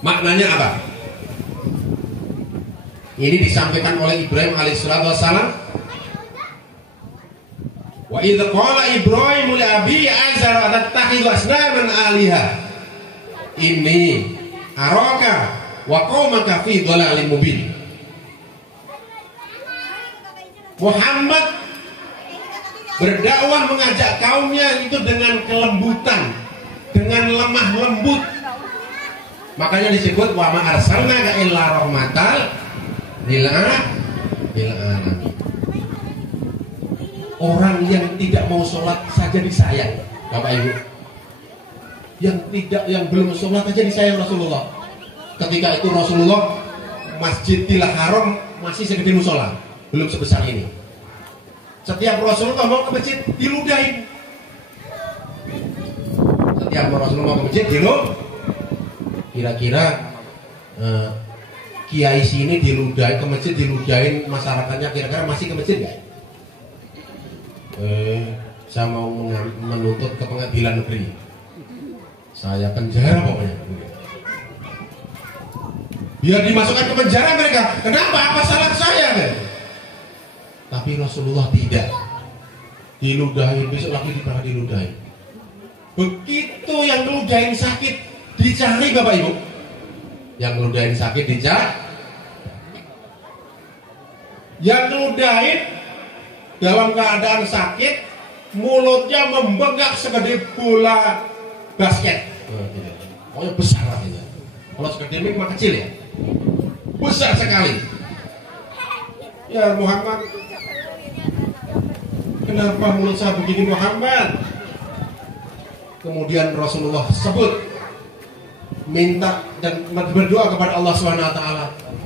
Maknanya apa? Ini disampaikan oleh Ibrahim alaihissalatu wassalam. Wa idz qala Ibrahim li abi azar atattakhidhu asnaman aliha inni araka wa qaumaka fi dhalalin mubin. Muhammad berdakwah mengajak kaumnya itu dengan kelembutan, dengan lemah lembut. Makanya disebut wa ma arsalnaka illa rahmatal lil alamin. Orang yang tidak mau sholat saja disayang, Bapak Ibu. Yang belum sholat saja disayang Rasulullah. Ketika itu Rasulullah Masjidil Haram masih segede musola, belum sebesar ini. Setiap Rasulullah mau ke masjid diludahin. setiap Rasulullah ke masjid kira-kira kiai sini diludahin ke masjid, diludahin masyarakatnya, kira-kira masih ke masjid nggak? Saya mau menuntut ke pengadilan negeri, saya penjara pokoknya. Biar dimasukkan ke penjara mereka. Kenapa? Apa salah saya? Kan? Tapi Rasulullah tidak. Diludahin, besok lagi diludahin. Begitu yang ngeludahin sakit dicari Bapak Ibu. Yang ngeludahin sakit dicari. Yang ngeludahin dalam keadaan sakit, mulutnya membengkak segede bola basket. Pokoknya besar lah itu. Kalau segede mik mah kecil ya. Besar sekali. Ya Muhammad, kenapa mulut saya begini Muhammad? Kemudian Rasulullah sebut, minta dan berdoa kepada Allah SWT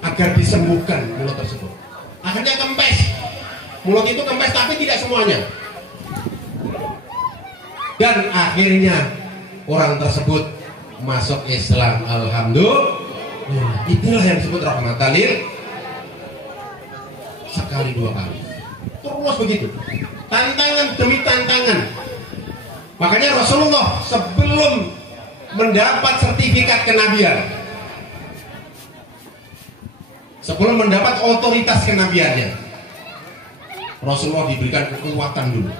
agar disembuhkan mulut tersebut. Akhirnya kempes. Mulut itu kempes tapi tidak semuanya. Dan akhirnya orang tersebut masuk Islam. Alhamdulillah. Itulah yang disebut rahmatan lil sekali dua kali. Terus begitu. Tantangan demi tantangan. Makanya Rasulullah sebelum mendapat sertifikat kenabian, sebelum mendapat otoritas kenabiannya, Rasulullah diberikan kekuatan dulu,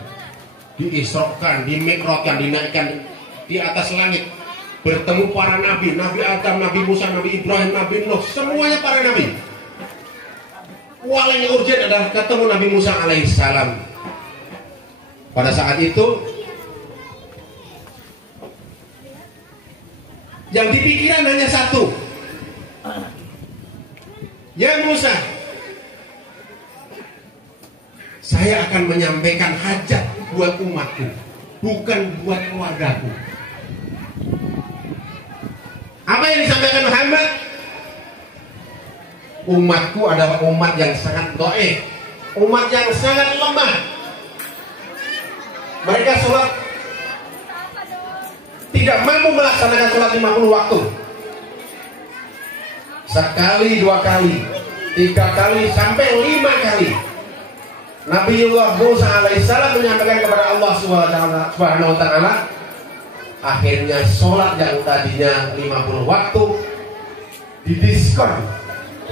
diisrokan, dimikrotkan, dinaikkan di atas langit, bertemu para nabi, Nabi Adam, Nabi Musa, Nabi Ibrahim, Nabi Nuh, semuanya para nabi. Paling urgent adalah ketemu Nabi Musa alaihissalam. Pada saat itu yang dipikiran hanya satu. Ya Musa, saya akan menyampaikan hajat buat umatku, bukan buat keluargaku. Apa yang disampaikan Muhammad? Umatku adalah umat yang sangat dhaif, umat yang sangat lemah. Mereka sholat tidak mampu melaksanakan sholat 50 waktu. Sekali, dua kali, tiga kali, sampai 5 kali. Nabiullah Musa alaihissalam menyampaikan kepada Allah Subhanahu wa ta'ala. Akhirnya sholat yang tadinya 50 waktu didiskon,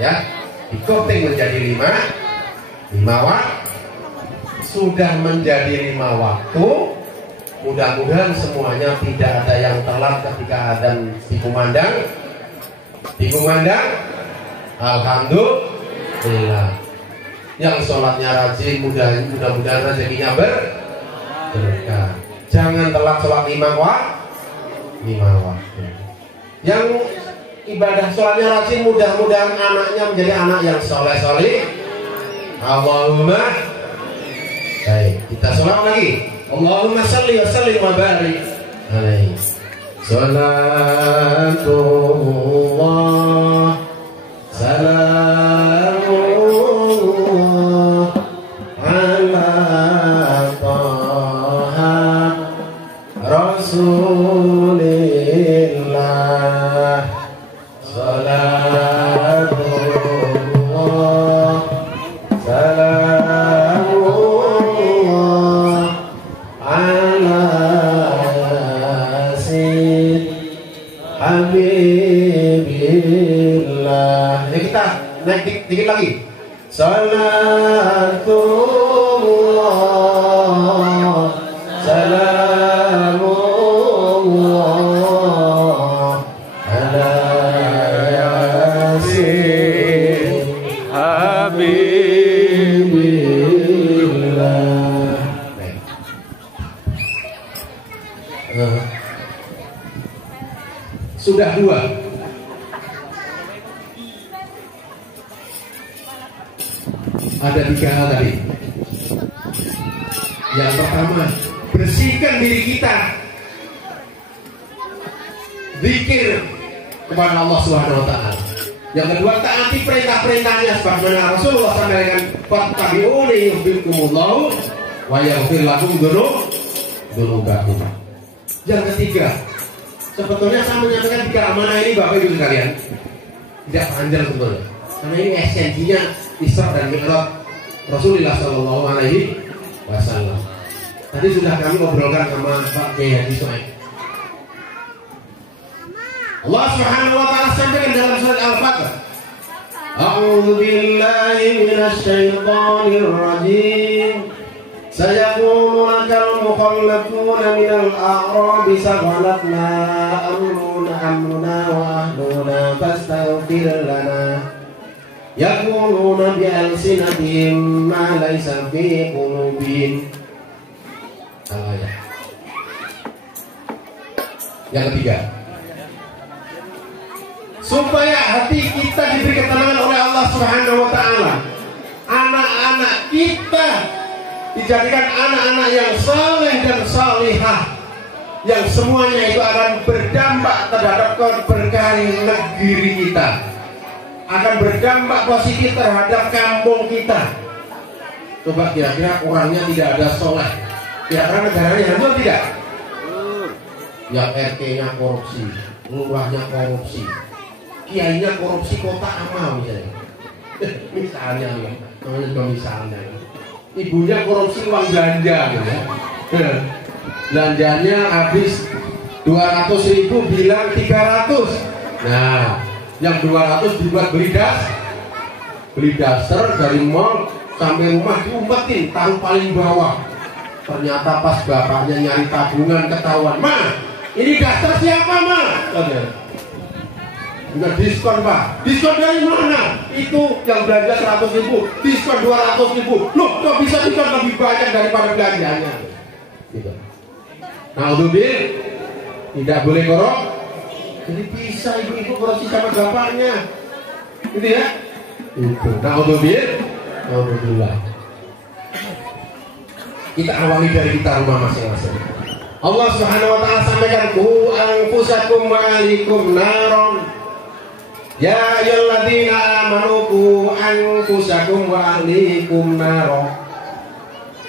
ya, dikoting menjadi 5 waktu. Sudah menjadi 5 waktu. Mudah-mudahan semuanya tidak ada yang telat ketika adzan dikumandang. Alhamdulillah. Yang sholatnya rajin, mudah-mudahan rezekinya berkah. Jangan telat sholat 5 waktu. Yang ibadah sholatnya rajin, mudah-mudahan anaknya menjadi anak yang soleh. Allahumma. Baik, kita sholat lagi. Allahumma salli wa sallim wa barik alaihi. Salatullah, salamullah ala taha rasulillah. Salatullah, salamullah ala yasin habibillah. Ya, kita naik dikit lagi. Salatullah, salamullah ala yasin habibillah. Sudah 2. Ada 3 hal tadi. Yang pertama, bersihkan diri kita, zikir kepada Allah Subhanahu wa ta'ala. Yang kedua, taati perintah-perintahnya sebagaimana Rasulullah sampaikan, fattabi'uni yuhibbukumullahu wa yaghfir lakum dzunubakum. Yang ketiga, Sebetulnya saya menyampaikan 3 amanah ini Bapak Ibu sekalian tidak panjang sebetulnya, karena ini esensinya Isra dan Mi'raj Rasulullah Shallallahu Alaihi Wasallam. Tadi sudah kami ngobrolkan sama Pak Kiai Haji Soek. Allah Subhanahu Wa Taala sampaikan dalam surat Al-Fatihah, A'udzu billahi minasy syaithanir rajim. Sayaquluna kal mukhallafuna minal a'rabi saghlatna amruna wa ahluna fastaghfir lana. Yaquluna bi alsinatihim ma laysa fi qulubihim. Ayat yang ketiga, supaya hati kita diberi ketenangan oleh Allah Subhanahu Wa Taala, anak-anak kita dijadikan anak-anak yang saleh dan salihah, yang semuanya itu akan berdampak terhadap keberkahan negeri kita, akan berdampak positif terhadap kampung kita. Coba kira-kira orangnya tidak ada soleh, kira-kira negaranya hancur tidak? Yang RT-nya korupsi, lurahnya korupsi, kiainya korupsi, kota amal misalnya. Misalnya ya, namanya juga misalnya. Ibunya korupsi uang belanja gitu ya. Belanjanya habis 200.000 bilang 300. Nah, yang 200 dibuat beli daster dari mall sampai rumah diumpetin, taruh paling bawah. Ternyata pas bapaknya nyari tabungan ketahuan, "Ma, ini daster siapa, Ma?" Enggak diskon, Pak. Diskon dari mana? Itu yang belanja 100.000, diskon 200.000. Loh, kok bisa diskon lebih banyak daripada belanjanya? Gitu. Nah, tidak boleh korupsi. Jadi bisa ibu-ibu korupsi sama bapaknya, gitu ya? Itu. Nah, alhamdulillah. Kita awali dari kita rumah masing-masing. Allah Subhanahu Wa Taala sampaikan, "Qu anfusakum wa ahlikum naron." Ya ayyuhalladzina amanu qu anfusakum wa ahlikum naron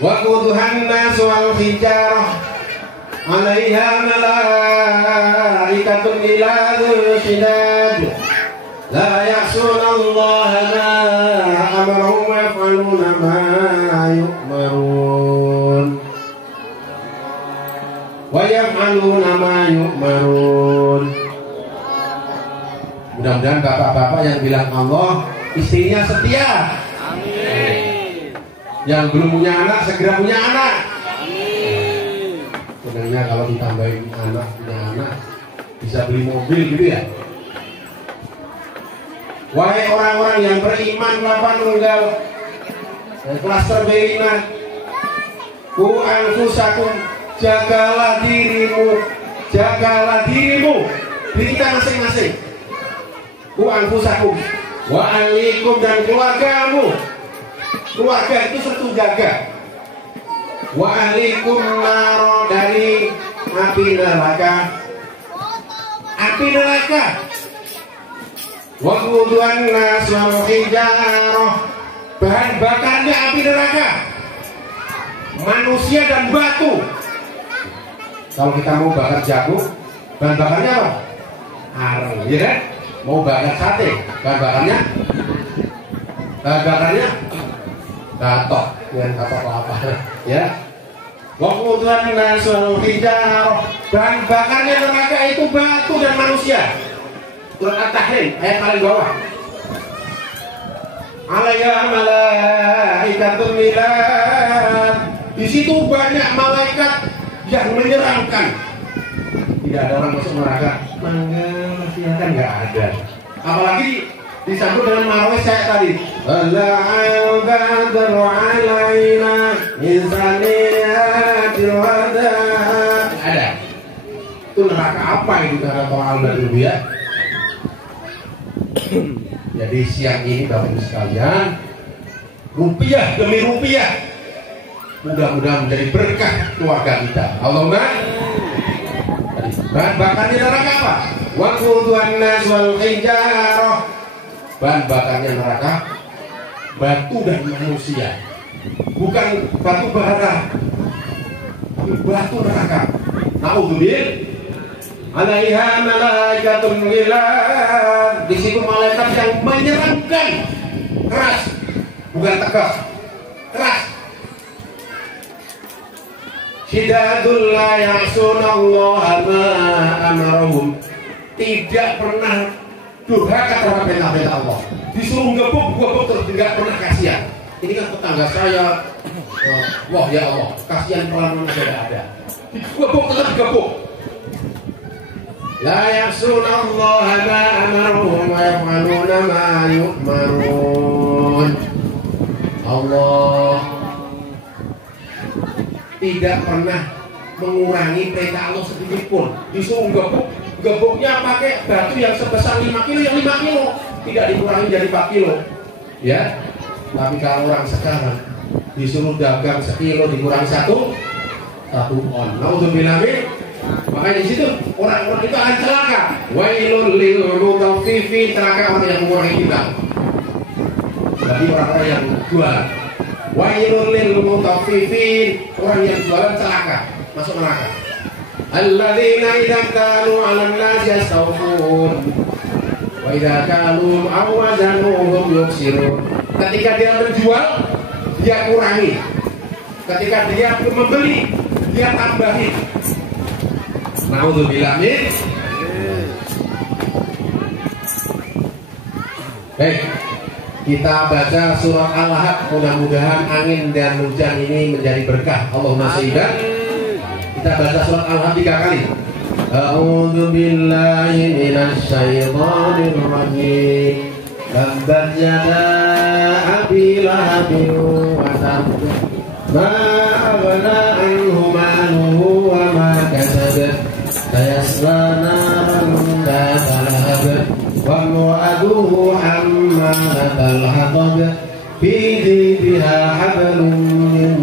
wa quduhan nas wal hijarah 'alaiha malaikatun ghiladun shidad la ya'sunallaha ma amarahum wa yaf'aluna ma yu'marun wa yaf'aluna ma yu'marun. Mudah-mudahan bapak-bapak yang bilang Allah istrinya setia. Amin. Yang belum punya anak segera punya anak. Amin. Sebenarnya kalau ditambahin anak, punya anak bisa beli mobil gitu ya. Wahai orang-orang yang beriman lapan tunggal dan klaster beriman, ku anfusakum, jagalah dirimu, diri kita masing-masing. Ku anfusakum wa ahlikum, dan keluargamu. Keluarga itu serta jaga. Wa ahlikum naro, dari api neraka. Api neraka. Wa quduhan nas wal hijarah, bahan bakarnya api neraka, manusia dan batu. Kalau kita mau bakar jagung, bahan bakarnya apa? Arang, ya kan? Mau bakar sate, bahan bakarnya batok dengan kapal kelapa, ya. Waktu Tuhan nasul hijar, bahan bakarnya neraka itu batu dan manusia. Surat At-Tahrim ayat paling bawah. Alaiha malaikatun ghiladun, di situ banyak malaikat yang menyeramkan. Tidak ada orang masuk neraka, mangga silakan, nggak ada. Apalagi disambut dengan marwah saya tadi. Allahul qadru alaina insaniyatil wada. Ada. Itu neraka apa itu kata Tuhan dulu ya? Jadi siang ini Bapak Ibu sekalian, rupiah demi rupiah, mudah-mudahan menjadi berkah keluarga kita. Allahumma. Bahan bakarnya neraka apa? Waktu Tuhan nas wal hijarah, bahan bakarnya neraka batu dan manusia, bukan batu bara, tapi batu neraka. Naudzubillah. alaiha malaikatun ghilad. Di situ malaikat yang menyeramkan, keras, bukan tegas, keras. Syidadul la ya'sunallaha ma amarahum. Tidak pernah durhaka terhadap perintah Allah. Disuruh gebuk terus tidak pernah kasihan. Ini kan tetangga saya, wah ya Allah, kasihan pelan tidak ada. Gebuk tetap gebuk. La ya'sunallaha ma amarahum wa yaf'aluna ma yu'marun. Allah tidak pernah mengurangi perintah Allah sedikit pun. Disuruh gebuknya pakai batu yang sebesar 5 kilo, yang 5 kilo tidak dikurangi jadi 4 kilo. Ya, tapi kalau orang sekarang disuruh dagang sekilo dikurangi satu on. Naudzubillah. Makanya di situ orang-orang itu akan celaka. Wailul lil mutaffifin, celaka orang yang mengurangi timbangan. Bagi orang-orang yang jualan. Wailul lil mutaffifin, orang yang jualan celaka, masuk neraka. Alladzina idza kanu 'alan nasi yastawfun wa idza kanu aw wazanuhum yuksirun. Ketika dia menjual, dia kurangi. Ketika dia membeli, dia tambahin. Naudzubillah min. Baik, kita baca surat Al-Lahab. Mudah-mudahan angin dan hujan ini menjadi berkah. Allahumma sholli. Kita baca surat Al-Lahab 3 kali. A'udzu billahi minasy syaithanir rajim. Tabbat yada abi lahabin wa tabb. Ma aghna anhu maluhu wa ma kasab. Sayasla naran dzata lahab. Wa imra'atuhu hammalatal hatab. Fi jidha hablum min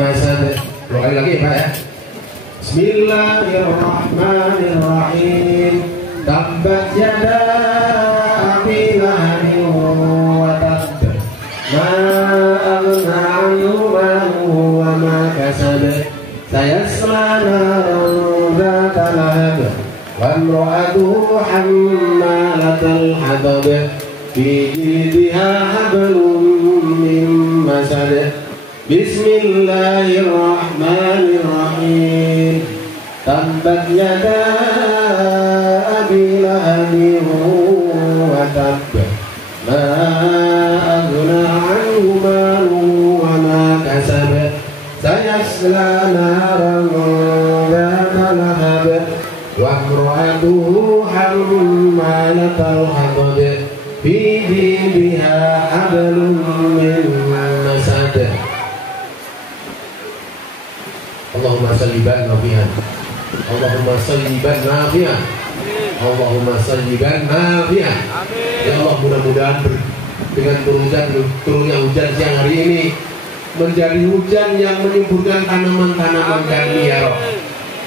masad. Doa lagi Pak ya. Bismillahirrahmanirrahim. Tabbat yada abi lahabin wa tabb. Ma aghna anhu maluhu wa ma kasab. Sayasla naran dzata lahab. Wa imra'atuhu hammalatal hatab. Fi jidha hablum min masad. Bismillahirrahmanirrahim. Tabbat yada abi lahabin wa tabb. Ma aghna anhu maluhu wa ma kasab. Sayasla naran dzata lahab. Wa imra'atuhu hammalatal hatab. Fi jidha hablum min masad. Allahumma salliban nafihan. Allahumma salliban nafihan. Allahumma salliban nafihan. Ya Allah, mudah-mudahan dengan turunnya hujan siang hari ini menjadi hujan yang menyuburkan tanaman-tanaman kami ya Rabb,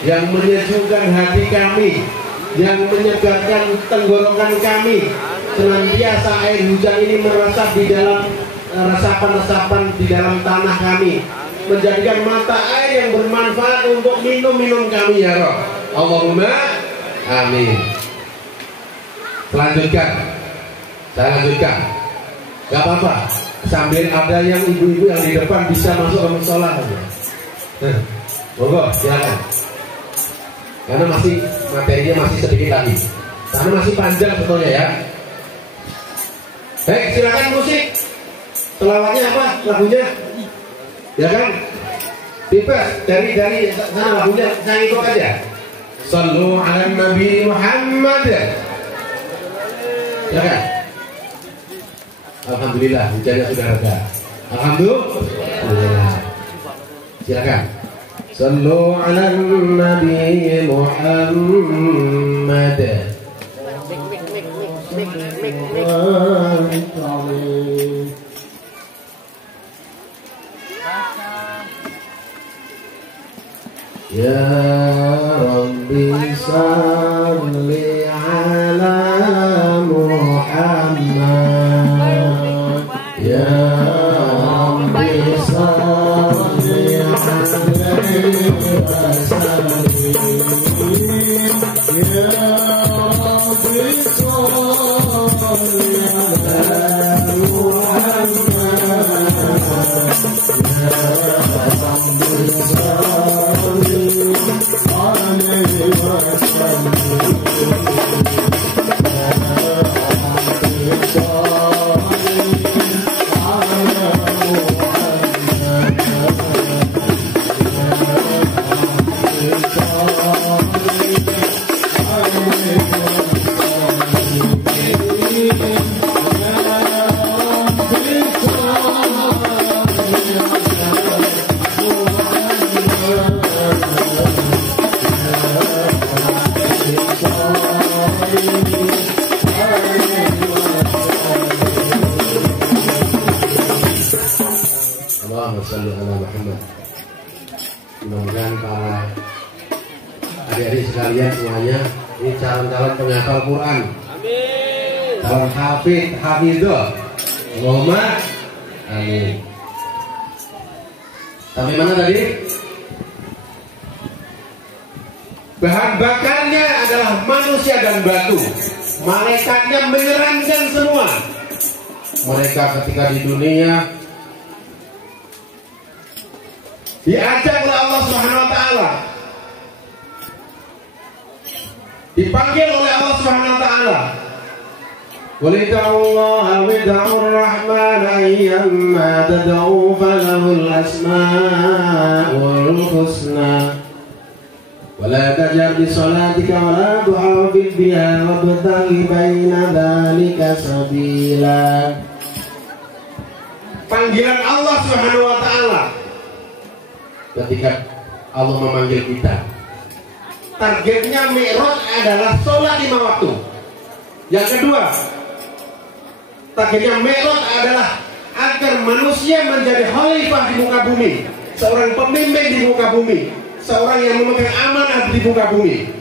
yang menyejukkan hati kami, yang menyegarkan tenggorokan kami. Senantiasa air hujan ini meresap di dalam resapan-resapan di dalam tanah kami, menjadikan mata air yang bermanfaat untuk minum kami ya Rabb. Allahumma amin. Saya lanjutkan. Gak apa-apa, sambil ada yang ibu-ibu yang di depan bisa masuk ke musola. Monggo, silakan. Karena materinya masih sedikit lagi. Karena masih panjang sebetulnya ya. Baik, silakan musik. Selawatnya apa lagunya? Ya kan? Bebas dari sana lagunya, saya ikut aja. Sallu ala Nabi Muhammad. Ya kan? Alhamdulillah hujannya sudah reda. Alhamdulillah. Silakan. Sallu ala Nabi Muhammad. Ya Rabbi salli ala Muhammad. Ya Rabbi salli alaihi wasallam. Ya Allahumma shalli ala Muhammad. Mudah-mudahan para adik-adik sekalian semuanya ini calon-calon penghafal Quran. Amin. Calon hafidh. Allahumma amin. Sampai mana tadi? Bahan bakarnya adalah manusia dan batu. Malaikatnya menyeramkan semua. Mereka ketika di dunia diajak oleh Allah Subhanahu wa taala, dipanggil oleh Allah Subhanahu wa taala. Qul ta'allaha wa ta'ur rahman ayyamma tad'u falahul asmaul husna. ولا تجهر بصلاتك ولا تحافظ بها وابتغ بين ذلك سبيلا. Panggilan Allah Subhanahu wa taala ketika Allah memanggil kita. Targetnya Mi'raj adalah sholat 5 waktu. Yang kedua, targetnya Mi'raj adalah agar manusia menjadi khalifah di muka bumi, seorang pemimpin di muka bumi, seorang yang memegang amanah di muka bumi.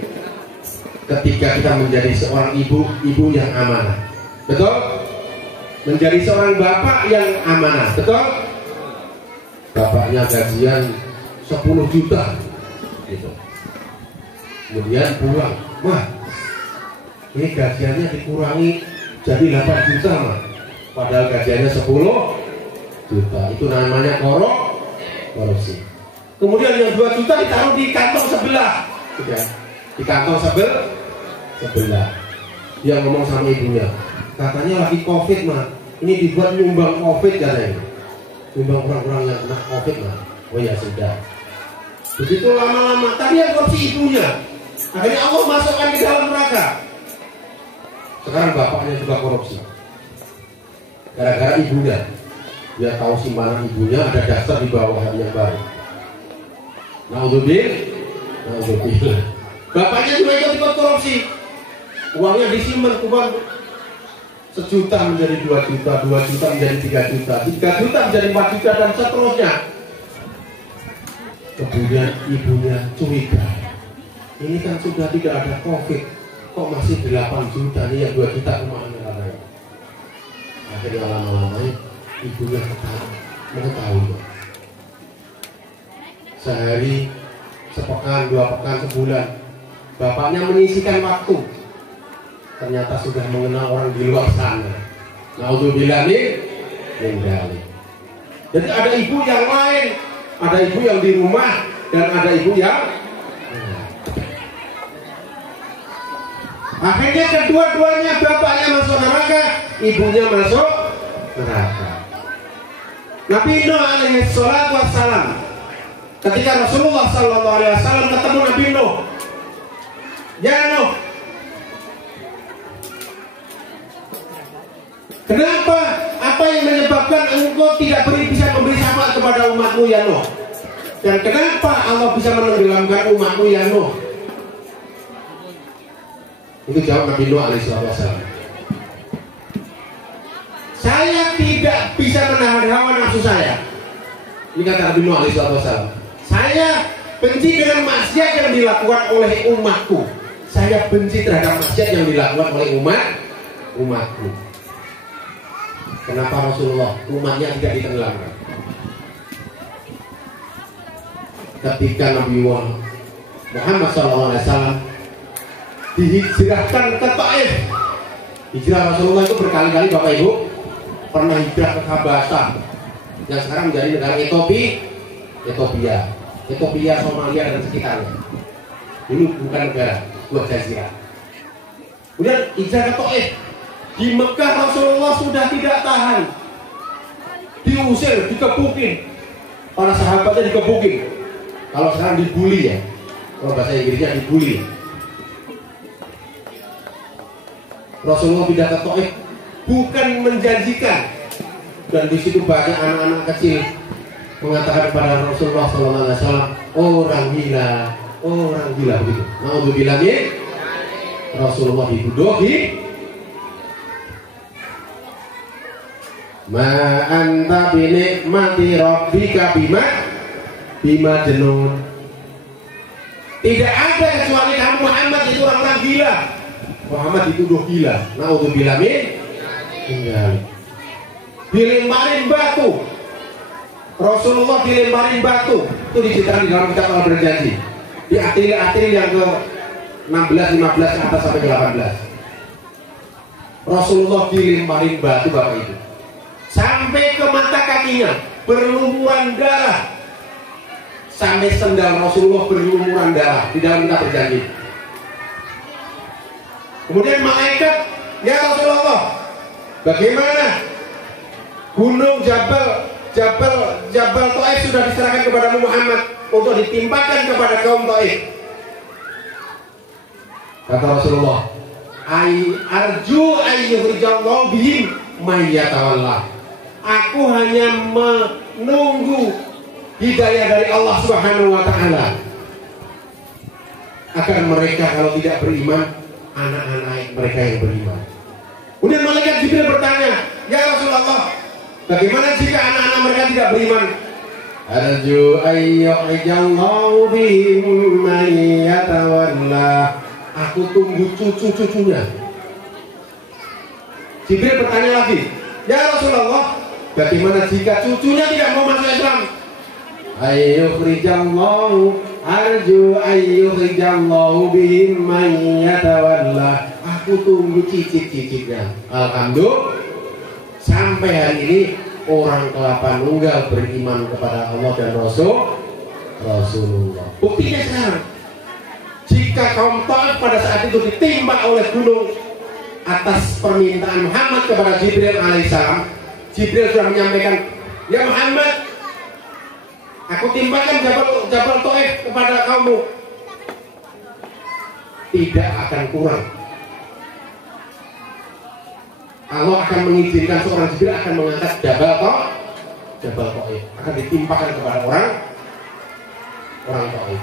Ketika kita menjadi seorang ibu yang amanah, betul? Menjadi seorang bapak yang amanah, betul? Bapaknya gajian 10 juta, gitu. Kemudian pulang, wah, ini gajiannya dikurangi jadi 8 juta, mah. Padahal gajiannya 10 juta. Itu namanya korupsi. Kemudian yang 2 juta ditaruh di kantong sebelah, ya. Di kantong sebelah. Dia ngomong sama ibunya, katanya lagi COVID, mah. Ini dibuat nyumbang COVID katanya. Nyumbang orang-orang yang kena COVID, mah. Oh ya sudah. Begitu lama-lama tadi yang korupsi ibunya, akhirnya Allah masukkan ke dalam neraka. Sekarang bapaknya juga korupsi. Gara-gara ibunya, dia tahu simpanan ibunya ada dasar di bawah yang baru. Naudzubillah. Bapaknya juga ikut korupsi. Uangnya disimpan kuban 1 juta menjadi 2 juta, 2 juta menjadi 3 juta, 3 juta menjadi 4 juta dan seterusnya. Kemudian ibunya curiga. Ini kan sudah tidak ada COVID, kok masih 8 juta nih, yang 2 juta kemana katanya. Akhirnya lama-lama ibunya mengetahui. Sehari, sepekan, 2 pekan, sebulan, bapaknya menyisihkan waktu. Ternyata sudah mengenal orang di luar sana. Naudzubillah min dzalik. Jadi ada ibu yang lain, ada ibu yang di rumah, dan ada ibu yang akhirnya kedua-duanya, bapaknya masuk neraka, ibunya masuk neraka. Nabi Nuh alaihi salatu wassalam, ketika Rasulullah sallallahu alaihi wasallam ketemu Nabi Nuh, ya Nuh, kenapa? Apa yang menyebabkan engkau tidak bisa memberi syafaat kepada umatmu ya Nuh? Dan kenapa Allah bisa menenggelamkan umatmu ya Nuh? Itu jawab Nabi Nuh alaihi wasallam. Saya tidak bisa menahan hawa nafsu saya. Ini kata Nabi Nuh alaihi wasallam. Saya benci dengan maksiat yang dilakukan oleh umatku. Saya benci terhadap maksiat yang dilakukan oleh umatku. Kenapa Rasulullah umatnya tidak ditenggelamkan? Ketika Nabi Muhammad SAW dihijrahkan ke Taif. Hijrah Rasulullah itu berkali-kali Bapak Ibu. Pernah hijrah ke Habasah yang sekarang menjadi negara Ethiopia, Somalia dan sekitarnya. Ini bukan negara, buat jazirah. Kemudian hijrah ke Taif. Di Mekah Rasulullah sudah tidak tahan, diusir, dikebukin. Para sahabatnya dikebukin. Kalau sekarang dibully ya, kalau bahasa Inggrisnya dibully. Rasulullah pindah ke Taif bukan menjanjikan, dan di situ banyak anak-anak kecil mengatakan kepada Rasulullah SAW, orang gila begitu. Naudzubillah min. Rasulullah dituduh Ma anta bi nikmati rabbika bima jenun. Tidak ada kecuali kamu Muhammad itu orang gila. Muhammad dituduh gila. Naudzubillah min dzalik. Dilemparin batu. Rasulullah dilemparin batu. Itu diceritakan di dalam kitab Al-Berjanji. Di atril yang ke 16, 15 ke atas sampai ke 18. Rasulullah dilemparin batu Bapak Ibu. Sampai ke mata kakinya berlumuran darah. Sampai sendal Rasulullah berlumuran darah di dalam kitab Berjanji. Kemudian malaikat, ya Rasulullah, bagaimana gunung Jabal Taif sudah diserahkan kepada Muhammad untuk ditimpakan kepada kaum Taif. Kata Rasulullah, arju ayyuhrijallahu bihim mayyatawallah. Aku hanya menunggu hidayah dari Allah Subhanahu wa taala agar mereka kalau tidak beriman, anak-anak mereka yang beriman. Kemudian malaikat Jibril bertanya, ya Rasulullah, bagaimana jika anak-anak mereka tidak beriman? Arju ayyuhrijallahu bihim mayyatawallah. Aku tunggu cucu-cucunya. Jibril bertanya lagi, ya Rasulullah, bagaimana jika cucunya tidak mau masuk Islam? Arju ayyuhrijallahu bihim mayyatawallah. Aku tunggu cicit-cicitnya. Alhamdulillah, sampai hari ini orang Kelapa Nunggal beriman kepada Allah dan Rasulullah. Buktinya sekarang, jika kaum Taif pada saat itu ditimpa oleh gunung atas permintaan Muhammad kepada Jibril alaihissalam, Jibril sudah menyampaikan, ya Muhammad, aku timpakan Jabal Taif kepada kaummu, tidak akan kurang. Allah akan mengizinkan seorang Jibril akan mengangkat Jabal Taif, akan ditimpakan kepada orang Taif.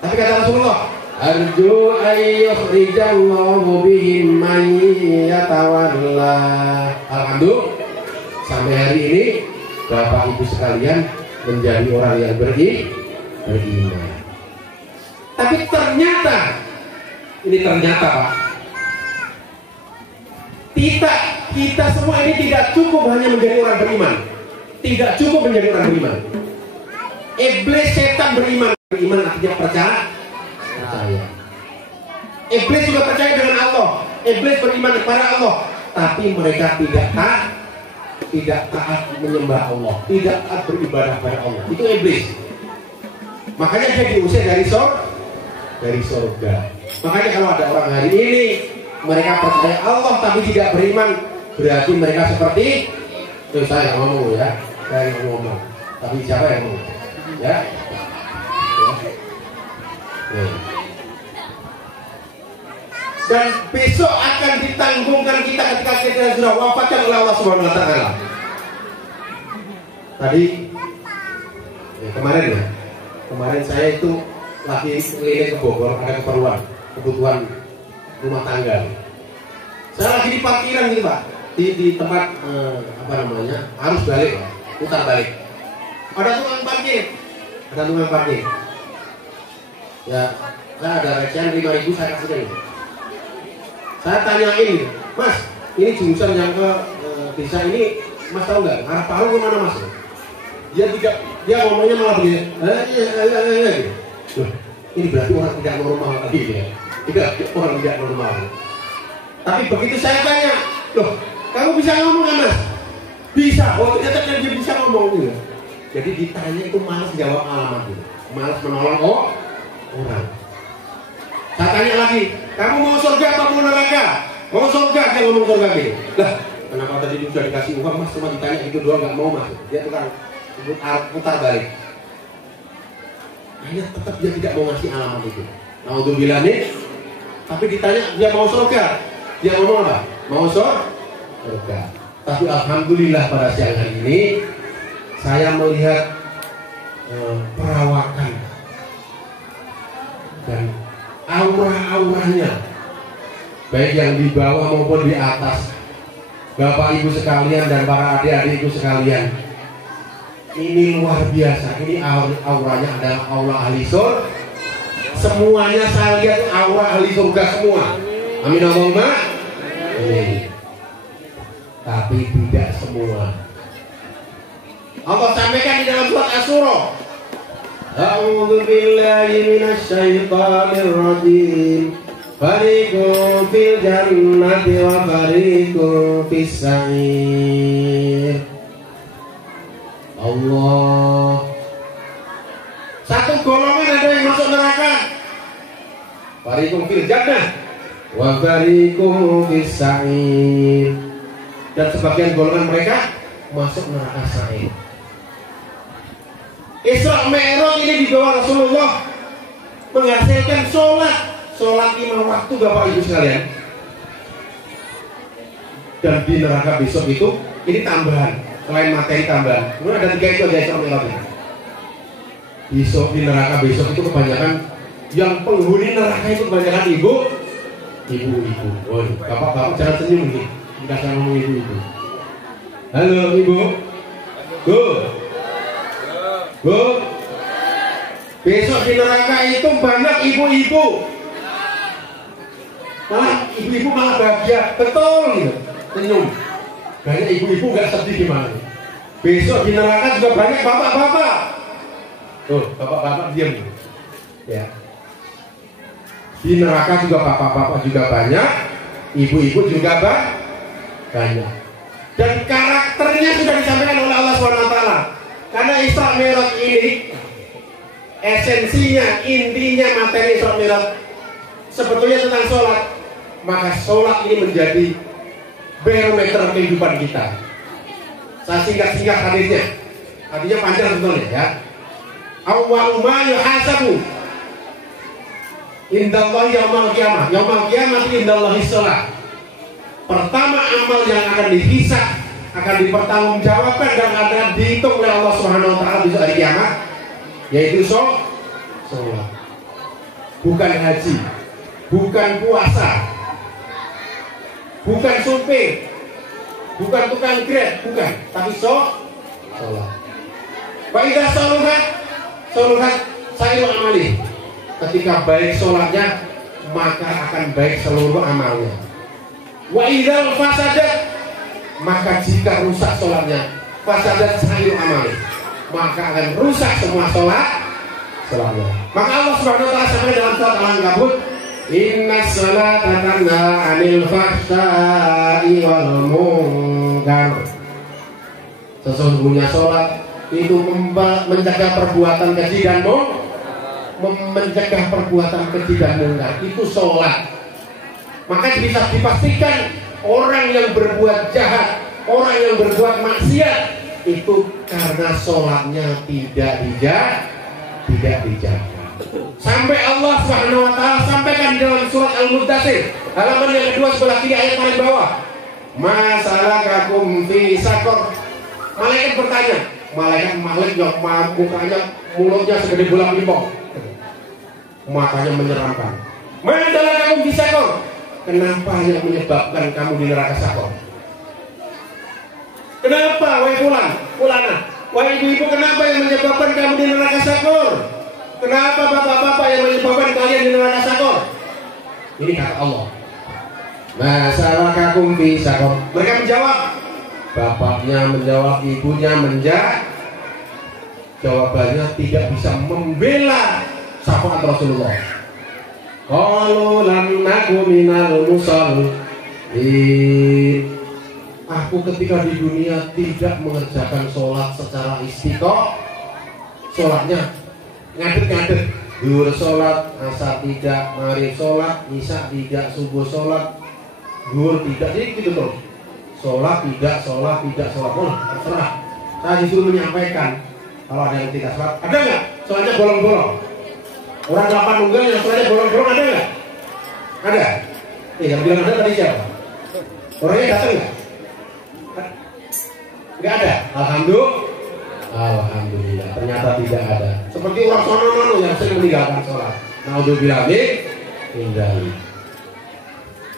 Tapi kata Rasulullah, arju ayyuhrijallahu bihim mayyatawallah. Alhamdulillah, sampai hari ini Bapak Ibu sekalian menjadi orang yang beriman. Tapi ternyata, ini ternyata Pak, kita semua ini tidak cukup hanya menjadi orang beriman. Tidak cukup menjadi orang beriman. Iblis, setan beriman. Beriman artinya percaya. Iblis juga percaya dengan Allah. Iblis beriman kepada Allah, tapi mereka tidak taat menyembah Allah, tidak taat beribadah kepada Allah. Itu iblis. Makanya dia diusir dari surga. Makanya kalau ada orang hari ini mereka percaya Allah tapi tidak beriman, berarti mereka seperti itu. Saya yang ngomong ya, saya yang ngomong. Tapi siapa yang ngomong? Ya. Dan besok akan ditanggungkan kita ketika kita sudah wafatkan oleh Allah Subhanahu wa taala. Tadi kemarin saya itu lagi keliling ke Bogor, ada kebutuhan rumah tangga. Saya lagi di parkiran nih Pak, di tempat arus balik, putar balik. Ada tukang parkir. Ya, saya ada recehan 5.000 saya kasih. Saya tanyain, Mas, ini jurusan yang ke desa ini, Mas tahu nggak? Arah Palu kemana Mas? Dia ngomongnya malah begini. Loh, ini berarti orang tidak normal tadi ya. Orang tidak normal. Tapi begitu saya tanya, loh, kamu bisa ngomong kan Mas? Bisa. Oh ternyata dia bisa ngomong gitu. Jadi ditanya itu malas jawab alamat gitu. Malas menolong orang. Saya tanya lagi, kamu mau surga atau mau neraka? Mau surga, dia ngomong surga gitu. Lah, kenapa tadi sudah dikasih uang Mas, cuma ditanya itu doang nggak mau Mas? Dia tukang putar balik. Akhirnya tetap dia tidak mau ngasih alamat itu. Naudzubillah nih. Tapi ditanya dia mau surga, dia ngomong apa? Mau surga. Tapi alhamdulillah pada siang hari ini saya melihat perawakan dan aura-auranya, baik yang di bawah maupun di atas, Bapak Ibu sekalian dan para adik-adikku sekalian, ini luar biasa. Ini auranya adalah aura ahli surga. Semuanya saya lihat aura ahli surga semua. Amin Allahumma. Tapi tidak semua. Allah sampaikan di dalam surat Asy-Syura. A'udzu billahi minasyaitonir rajim. Fariqun fil jannati wa fariqun fis sa'ir. Allah. Satu golongan ada yang masuk neraka. Fariqun fil jannah wa fariqun fis sa'ir. Dan sebagian golongan mereka masuk neraka sa'ir. Isra Mi'raj ini dibawa Rasulullah menghasilkan sholat 5 waktu Bapak Ibu sekalian. Dan di neraka besok itu ini tambahan, selain materi tambahan. Kemudian ada 3 itu aja Isra Mi'raj. Besok di neraka besok itu kebanyakan yang penghuni neraka itu kebanyakan ibu-ibu. Oh, bapak-bapak jangan senyum nih. Kita jangan ngomong ibu-ibu. Halo ibu. Bu. Besok di neraka itu banyak ibu-ibu. Malah ibu-ibu malah bahagia, betul gitu, senyum. Banyak ibu-ibu nggak sedih gimana? Besok di neraka juga banyak bapak-bapak. Tuh, bapak-bapak diam. Ya. Di neraka juga bapak-bapak juga banyak, ibu-ibu juga banyak. Dan karakternya sudah disampaikan oleh Allah SWT. Karena Isra Mi'raj ini esensinya, intinya materi Isra Mi'raj sebetulnya tentang sholat. Maka sholat ini menjadi barometer kehidupan kita. Saya singkat-singkat hadisnya. Hadisnya panjang sebetulnya ya. Awwalu ma yuhasabu indallahi yaumil qiyamah. Yaumil qiyamah indallahi sholat. Pertama amal yang akan dihisab, akan dipertanggungjawabkan dan akan dihitung oleh Allah Subhanahu wa taala di hari kiamat, yaitu sholat. Bukan haji, bukan puasa, bukan supir, bukan tukang grab, bukan, tapi sholat. Wa idza sholuhat sa'iru amali. Ketika baik sholatnya, maka akan baik seluruh amalnya. Wa idza fasadat, maka jika rusak sholatnya, fasadat sa'iru amali, maka akan rusak semua sholatnya. Maka Allah Subhanahu wa taala sampai dalam surat Al-Ankabut, inna sholata tanha 'anil fahsya'i wal munkar. Sesungguhnya sholat itu mencegah perbuatan keji dan mencegah perbuatan keji dan munkar. Itu sholat. Maka bisa dipastikan orang yang berbuat jahat, orang yang berbuat maksiat itu karena sholatnya tidak dijaga. Sampai Allah Subhanahu wa taala sampaikan di dalam surat Al-Muddatsir halaman yang kedua sebelah kiri ayat paling bawah. Masalakakum fi saqar. Malaikat bertanya, malaikat yang mukanya mulutnya segede bola pingpong. Matanya menyeramkan. Masalakakum fi saqar. Kenapa yang menyebabkan kamu di neraka saqar? Kenapa wahai fulana? Wahai ibu-ibu, kenapa yang menyebabkan kamu di neraka saqar? Kenapa bapak-bapak yang menyebabkan kalian di neraka saqar? Ini kata Allah. Masalakakum fi saqar. Mereka menjawab, bapaknya menjawab, ibunya menjawab. Jawabannya tidak bisa membela syafaat Rasulullah. Qalu lam naku minal musallin. Aku ketika di dunia tidak mengerjakan sholat secara istiqomah. Sholatnya ngadet-ngadet. Zuhur sholat, asar tidak, maghrib sholat, isya tidak, subuh sholat, zuhur tidak, jadi gitu terus. Sholat tidak. Oh, terserah. Saya disuruh menyampaikan. Kalau ada yang tidak sholat, ada nggak? Sholatnya bolong-bolong. Orang 8 unggal yang sholatnya bolong-bolong ada nggak? Ada. Yang bilang ada tadi siapa? Orangnya datang nggak? Nggak ada. Alhamdulillah. Ternyata tidak ada. Seperti orang sono-sono yang sering meninggalkan sholat. Naudzubillah min dzalik.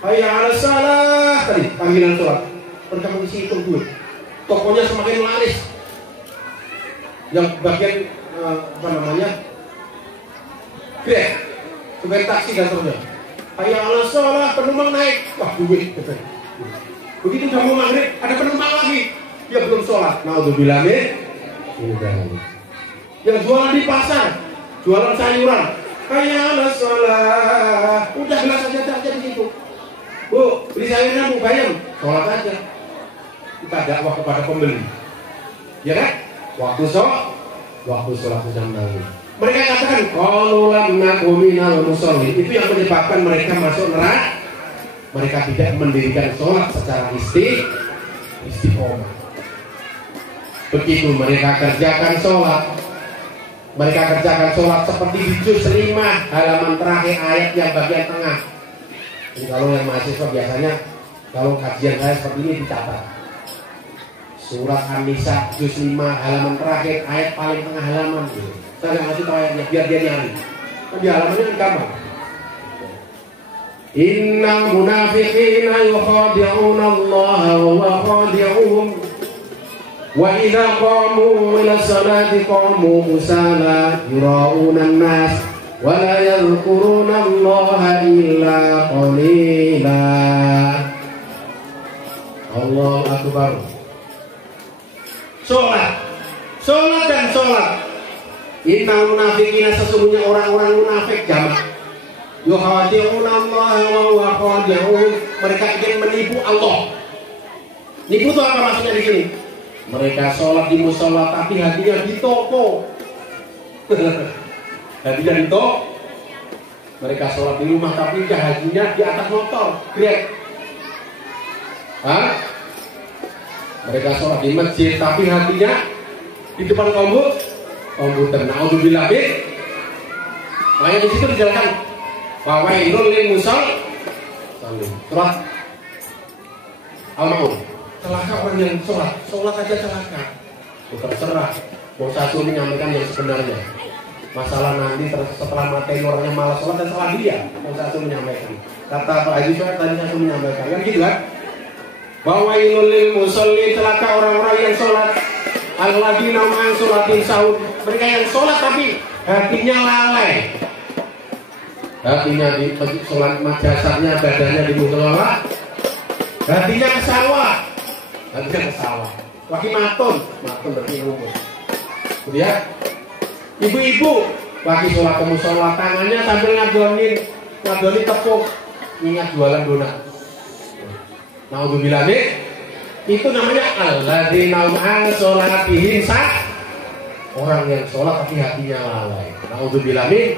Hayya 'alas shalah tadi panggilan sholat. mereka mengisi hitung duit. Tokonya semakin laris. Yang bagian Grab, supir taksi dan seterusnya. Hayya 'alas shalah, penumpang naik, wah duit. Begitu udah mau maghrib, ada penumpang lagi, dia belum sholat. Naudzubillah min. Yang jualan di pasar, jualan sayuran, hayya 'alas shalah, udah gelas aja di situ. Bu, beli sayurnya Bu, bayam, sholat aja. Kita dakwah kepada pembeli, ya kan? Waktu sholat jam nanti. Mereka katakan qalu lam naku minal musallin. Itu yang menyebabkan mereka masuk neraka. Mereka tidak mendirikan sholat secara istiqomah. Begitu mereka kerjakan sholat seperti di juz 5 halaman terakhir ayat yang bagian tengah. Jadi kalau yang mahasiswa biasanya kalau kajian saya seperti ini dicatat. Surat An-Nisa juz 5 halaman terakhir ayat paling tengah halaman gitu. Saya nggak ngasih tahu ayatnya biar dia nyari. Di halamannya kan gampang. Innal munafiqina yukhadi'una Allah wa huwa khadi'uhum wa idza qamu ila salati qamu kusala yura'una an-nas wa la yadhkuruna Allah illa qalila. Allahu akbar. Sholat dan sholat. Innal munafiqina, sesungguhnya orang-orang munafik jamak. Yukhadi'una Allah wa huwa khadi'uhum. Mereka ingin menipu Allah. Nipu itu apa maksudnya di sini? Mereka sholat di musola tapi hatinya di toko. Hatinya di toko. Mereka sholat di rumah tapi hatinya di atas motor, Grab. Mereka sholat di masjid tapi hatinya di depan komputer. Naudzubillah min. Makanya di situ dijelaskan wawailul lil musallin. Surat Al-Maun. Celaka orang yang sholat aja celaka. Terserah. Mau satu menyampaikan yang sebenarnya. Masalah nanti setelah materi orangnya malas sholat dan salah dia. Mau satu menyampaikan. Kata Pak Haji Syuaib tadi satu menyampaikan. Kan gitu kan? Wawailul lil musallin, celaka orang-orang yang sholat. Alladzina ma'an sholatin sahun. Mereka yang sholat tapi hatinya lalai. Hatinya di sholat jasadnya, badannya di musola. Hatinya ke sawah. Lagi matun berarti rumus. Kemudian ibu-ibu lagi sholat ke musola, tangannya sambil ngadoni tepung, ingat jualan donat. Naudzubillah min. Itu namanya alladzina ma'an sholatihim sah. Orang yang sholat tapi hatinya lalai. Naudzubillah min.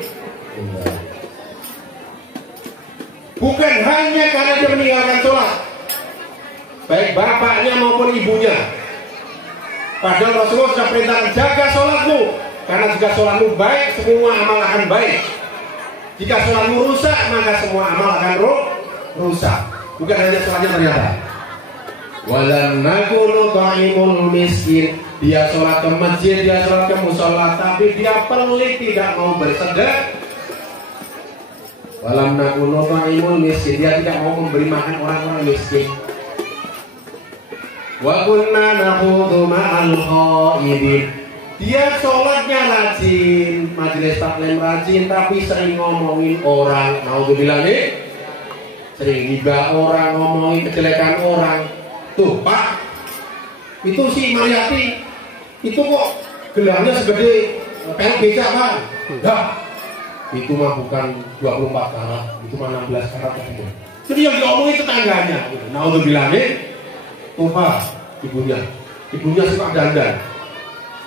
Bukan hanya karena dia meninggalkan sholat, baik bapaknya maupun ibunya. Padahal Rasulullah sudah perintahkan jaga sholatmu, karena jika sholatmu baik, semua amal akan baik. Jika sholatmu rusak, maka semua amal akan rusak. Bukan hanya sholatnya ternyata. Walam nakunu ta'imul miskin. Dia sholat ke masjid, dia sholat ke musola, tapi dia pelit, tidak mau bersedekah. Walam nakunu ta'imul miskin. Dia tidak mau memberi makan orang-orang miskin. Wa kunna nakhudhu ma'al khaidin. Dia sholatnya rajin, majelis taklim rajin, tapi sering ngomongin orang. Naudzubillah nih. Sering gibah orang, ngomongin kejelekan orang. Tuh Pak, itu si Mariati, itu kok gelarnya segede pel beca Pak. Dah, itu mah bukan 24 karat, itu mah 16 karat katanya. Jadi yang diomongin tetangganya. Naudzubillah nih. Tuh Pak, ibunya suka dandan.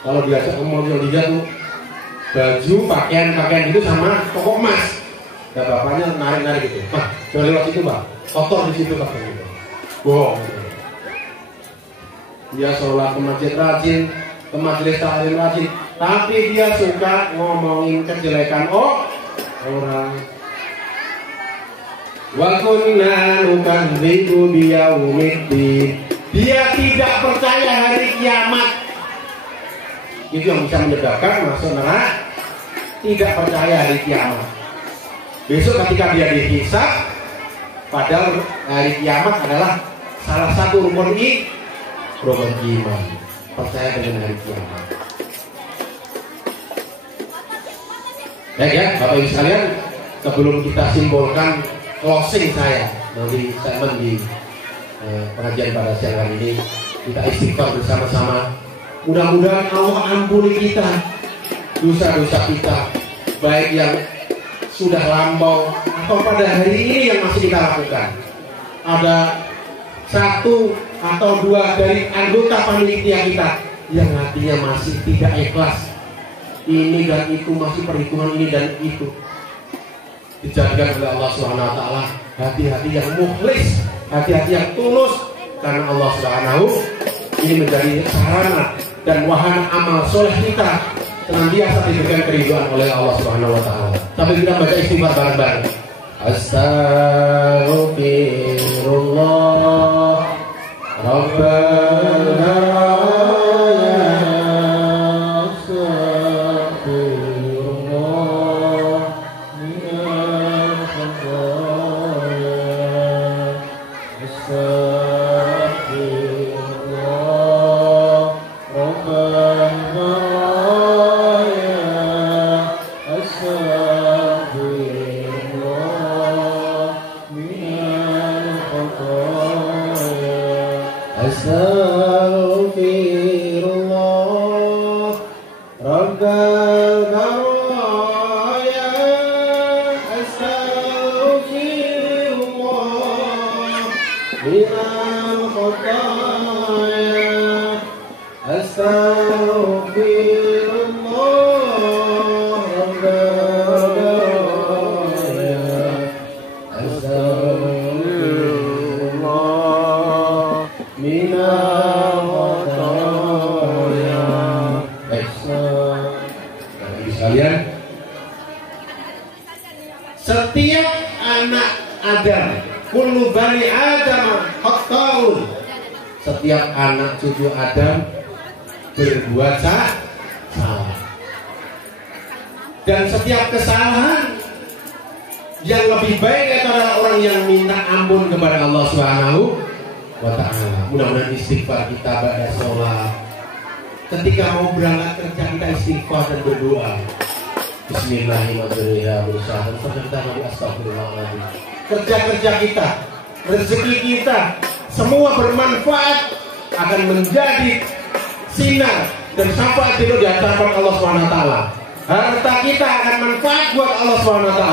Kalau diajak ngomong dia tuh baju, pakaian itu sama toko emas. Dan bapaknya narik gitu. Pak, jangan lewat situ Pak. Kotor di situ Pak. Bohong. Dia sholat ke masjid rajin, ke majelis taklim rajin, tapi dia suka ngomongin kejelekan orang. Wa kunna nukadzibu biyaumiddin. Dia tidak percaya hari kiamat. Itu yang bisa menyebabkan masuk neraka. Tidak percaya hari kiamat. Besok ketika dia dihisab, padahal hari kiamat adalah salah satu rukun iman. Percaya dengan hari kiamat. Baik ya, Bapak Ibu sekalian, sebelum kita simpulkan closing saya dari statement di pengajian pada siang hari ini, kita istighfar bersama-sama. Mudah-mudahan Allah ampuni kita dosa-dosa kita, baik yang sudah lampau atau pada hari ini yang masih kita lakukan. Ada satu atau dua dari anggota panitia kita yang hatinya masih tidak ikhlas, ini dan itu, masih perhitungan ini dan itu, dijadikan oleh Allah Subhanahu wa taala hati-hati yang mukhlis, hati-hati yang tulus, karena Allah Subhanahu ini menjadi sarana dan wahana amal soleh kita senantiasa diberikan keridhaan oleh Allah Subhanahu wa taala. Sampai kita baca istighfar bareng-bareng. Astaghfirullah Rabbana setiap anak Adam, kullu bani Adam khata'un. Setiap anak cucu Adam berbuat salah. Dan setiap kesalahan yang lebih baik adalah orang yang minta ampun kepada Allah Subhanahu wa taala. Mudah-mudahan istighfar kita pada sholat. Ketika mau berangkat kerja kita istighfar dan berdoa. Bismillahirrahmanirrahim. Kerja-kerja kita, rezeki kita, semua bermanfaat, akan menjadi sinar dan syafaat di hadapan Allah SWT. Harta kita akan manfaat buat Allah SWT.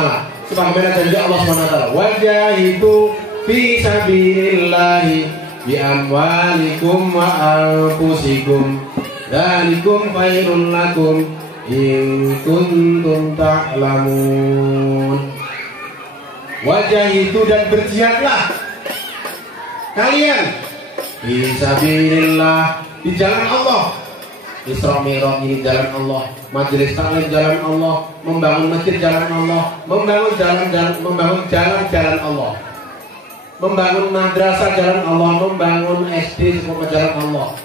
Sebagaimana janji Allah SWT. Wajahidu fi sabilillahi bi amwalikum wa anfusikum. Dzalikum khairul lakum in kuntum ta'lamun. Wajah itu dan berjihadlah kalian fisabilillah, di jalan Allah. Isra Mi'raj ini jalan Allah, majelis taklim jalan Allah, membangun masjid jalan Allah, membangun jalan-jalan Allah, membangun madrasah jalan Allah, membangun SD semua jalan Allah,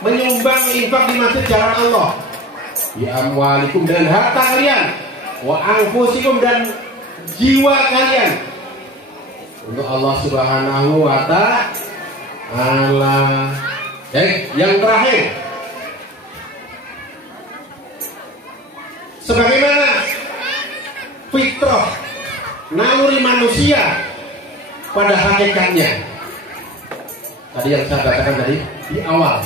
menyumbang infak di masjid jalan Allah. Ya amwalikum, dan harta kalian, wa anfusikum, dan jiwa kalian untuk Allah Subhanahu wa taala. Yang terakhir, sebagaimana fitrah naluri manusia pada hakikatnya, tadi yang saya katakan tadi di awal,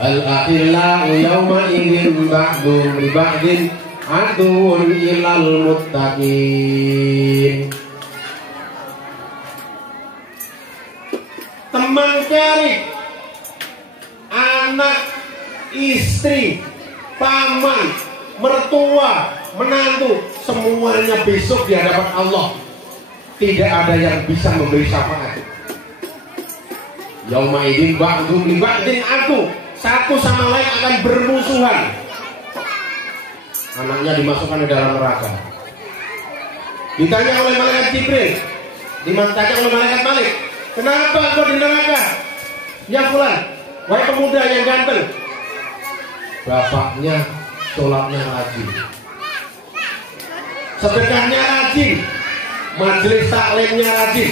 al-akhillau yawma idzin ba'dun li ba'din aduun ilal muttaqin. Teman karib, anak, istri, paman, mertua, menantu, semuanya besok di hadapan Allah tidak ada yang bisa memberi syafaat. Yauma idzin ba'dun li ba'din adu, satu sama lain akan bermusuhan. Anaknya dimasukkan ke dalam neraka. Ditanya oleh malaikat Jibril, ditanya oleh malaikat Malik, kenapa engkau di neraka? Ya fulan, wahai pemuda yang ganteng. Bapaknya sholatnya rajin, sedekahnya rajin, majelis taklimnya rajin,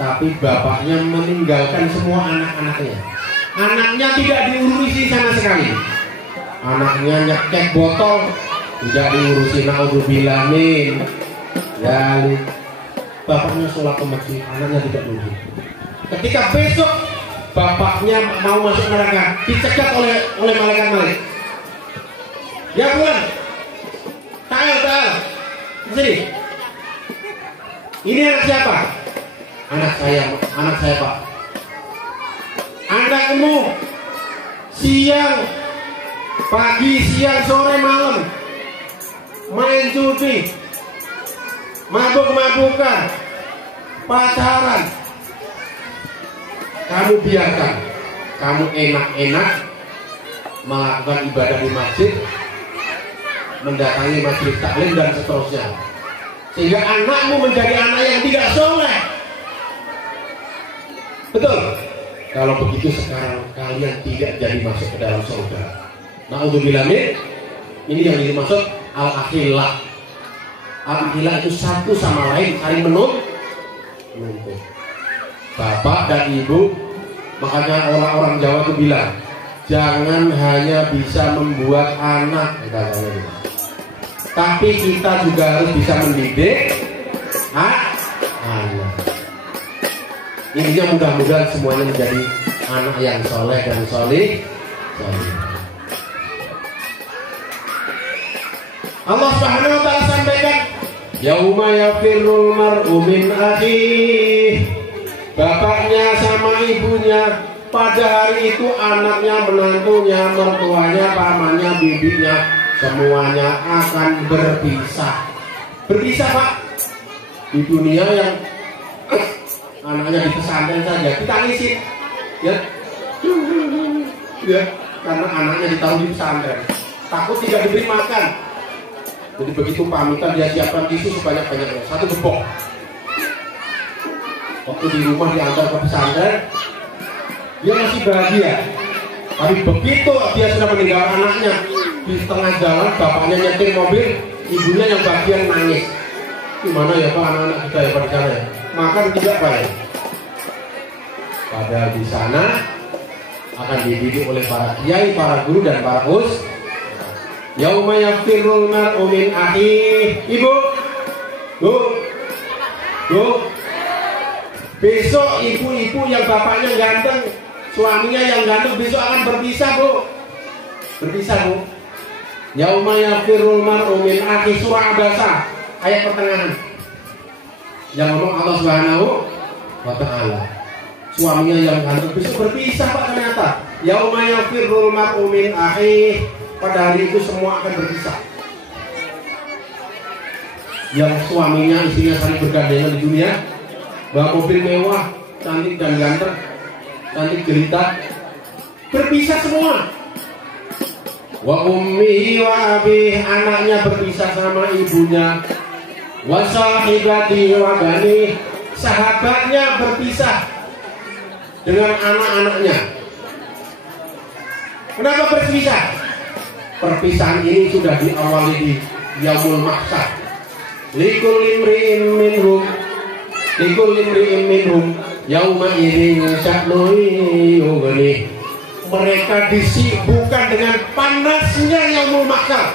tapi bapaknya meninggalkan semua anak-anaknya. Anaknya tidak diurusi sama sekali. Anaknya nyekek botol, tidak diurusi, naudzubillah min. Dan bapaknya sholat ke masjid, anaknya tidak diurusi. Ketika besok bapaknya mau masuk neraka, dicegat oleh malaikat. Ya bukan, ta'al, sini. Ini anak siapa? Anak saya Pak. Anakmu siang, pagi, siang, sore, malam main judi, mabuk-mabukan, pacaran. Kamu biarkan, kamu enak-enak melakukan ibadah di masjid, mendatangi majelis taklim dan seterusnya, sehingga anakmu menjadi anak yang tidak soleh. Betul? Kalau begitu sekarang kalian tidak jadi masuk ke dalam surga. Naudzubillah min. Ini yang dimaksud al-akhillah. Al-akhillah itu satu sama lain saling menuntut. Bapak dan ibu, makanya orang-orang Jawa itu bilang, jangan hanya bisa membuat anak, tapi kita juga harus bisa mendidik anak. Intinya mudah-mudahan semuanya menjadi anak yang soleh dan solih. Allah Subhanahu wa ta'ala sampaikan, yauma yafirrul mar'u min akhihi. Bapaknya sama ibunya, pada hari itu anaknya, menantunya, mertuanya, pamannya, bibinya, semuanya akan berpisah. Berpisah Pak. Di dunia yang anaknya di pesantren saja ditangisin, ya, karena anaknya ditaruh di pesantren, takut tidak diberi makan. Jadi begitu pamitan dia siapkan tisu sebanyak-banyaknya, satu gembok. Waktu di rumah diantar ke pesantren, dia masih bahagia. Tapi begitu dia sudah meninggal anaknya, di tengah jalan bapaknya nyetir mobil, ibunya yang bagian nangis. Gimana ya Pak, anak-anak kita ya pada sana ya? Makan tidak Pak ya? Padahal di sana akan dididik oleh para kiai, para guru dan para ustaz. Yauma yafirrul mar'u min akhihi. Ibu, Bu, besok ibu-ibu yang bapaknya ganteng, suaminya yang ganteng, besok akan berpisah Bu. Berpisah Bu. Yauma yafirrul mar'u min akhihi, surah Abasa ayat pertengahan. Yang ngomong Allah Subhanahu wa ta'ala. Suaminya yang ganteng besok berpisah Pak ternyata. Yauma yafirrul mar'u min akhihi. Pada hari itu semua akan berpisah. Yang suaminya, istrinya saling bergandengan di dunia, bawa mobil mewah, cantik dan ganteng, cantik jelita, berpisah semua. Wa ummihi wa abih, anaknya berpisah sama ibunya. Wa sahibati wa bani, sahabatnya berpisah dengan anak-anaknya. Kenapa berpisah? Perpisahan ini sudah diawali di yaumul mahsyar. Likulli imri'in minhum yauma idzin sya'nun yughni. Mereka disibukkan dengan panasnya yaumul mahsyar.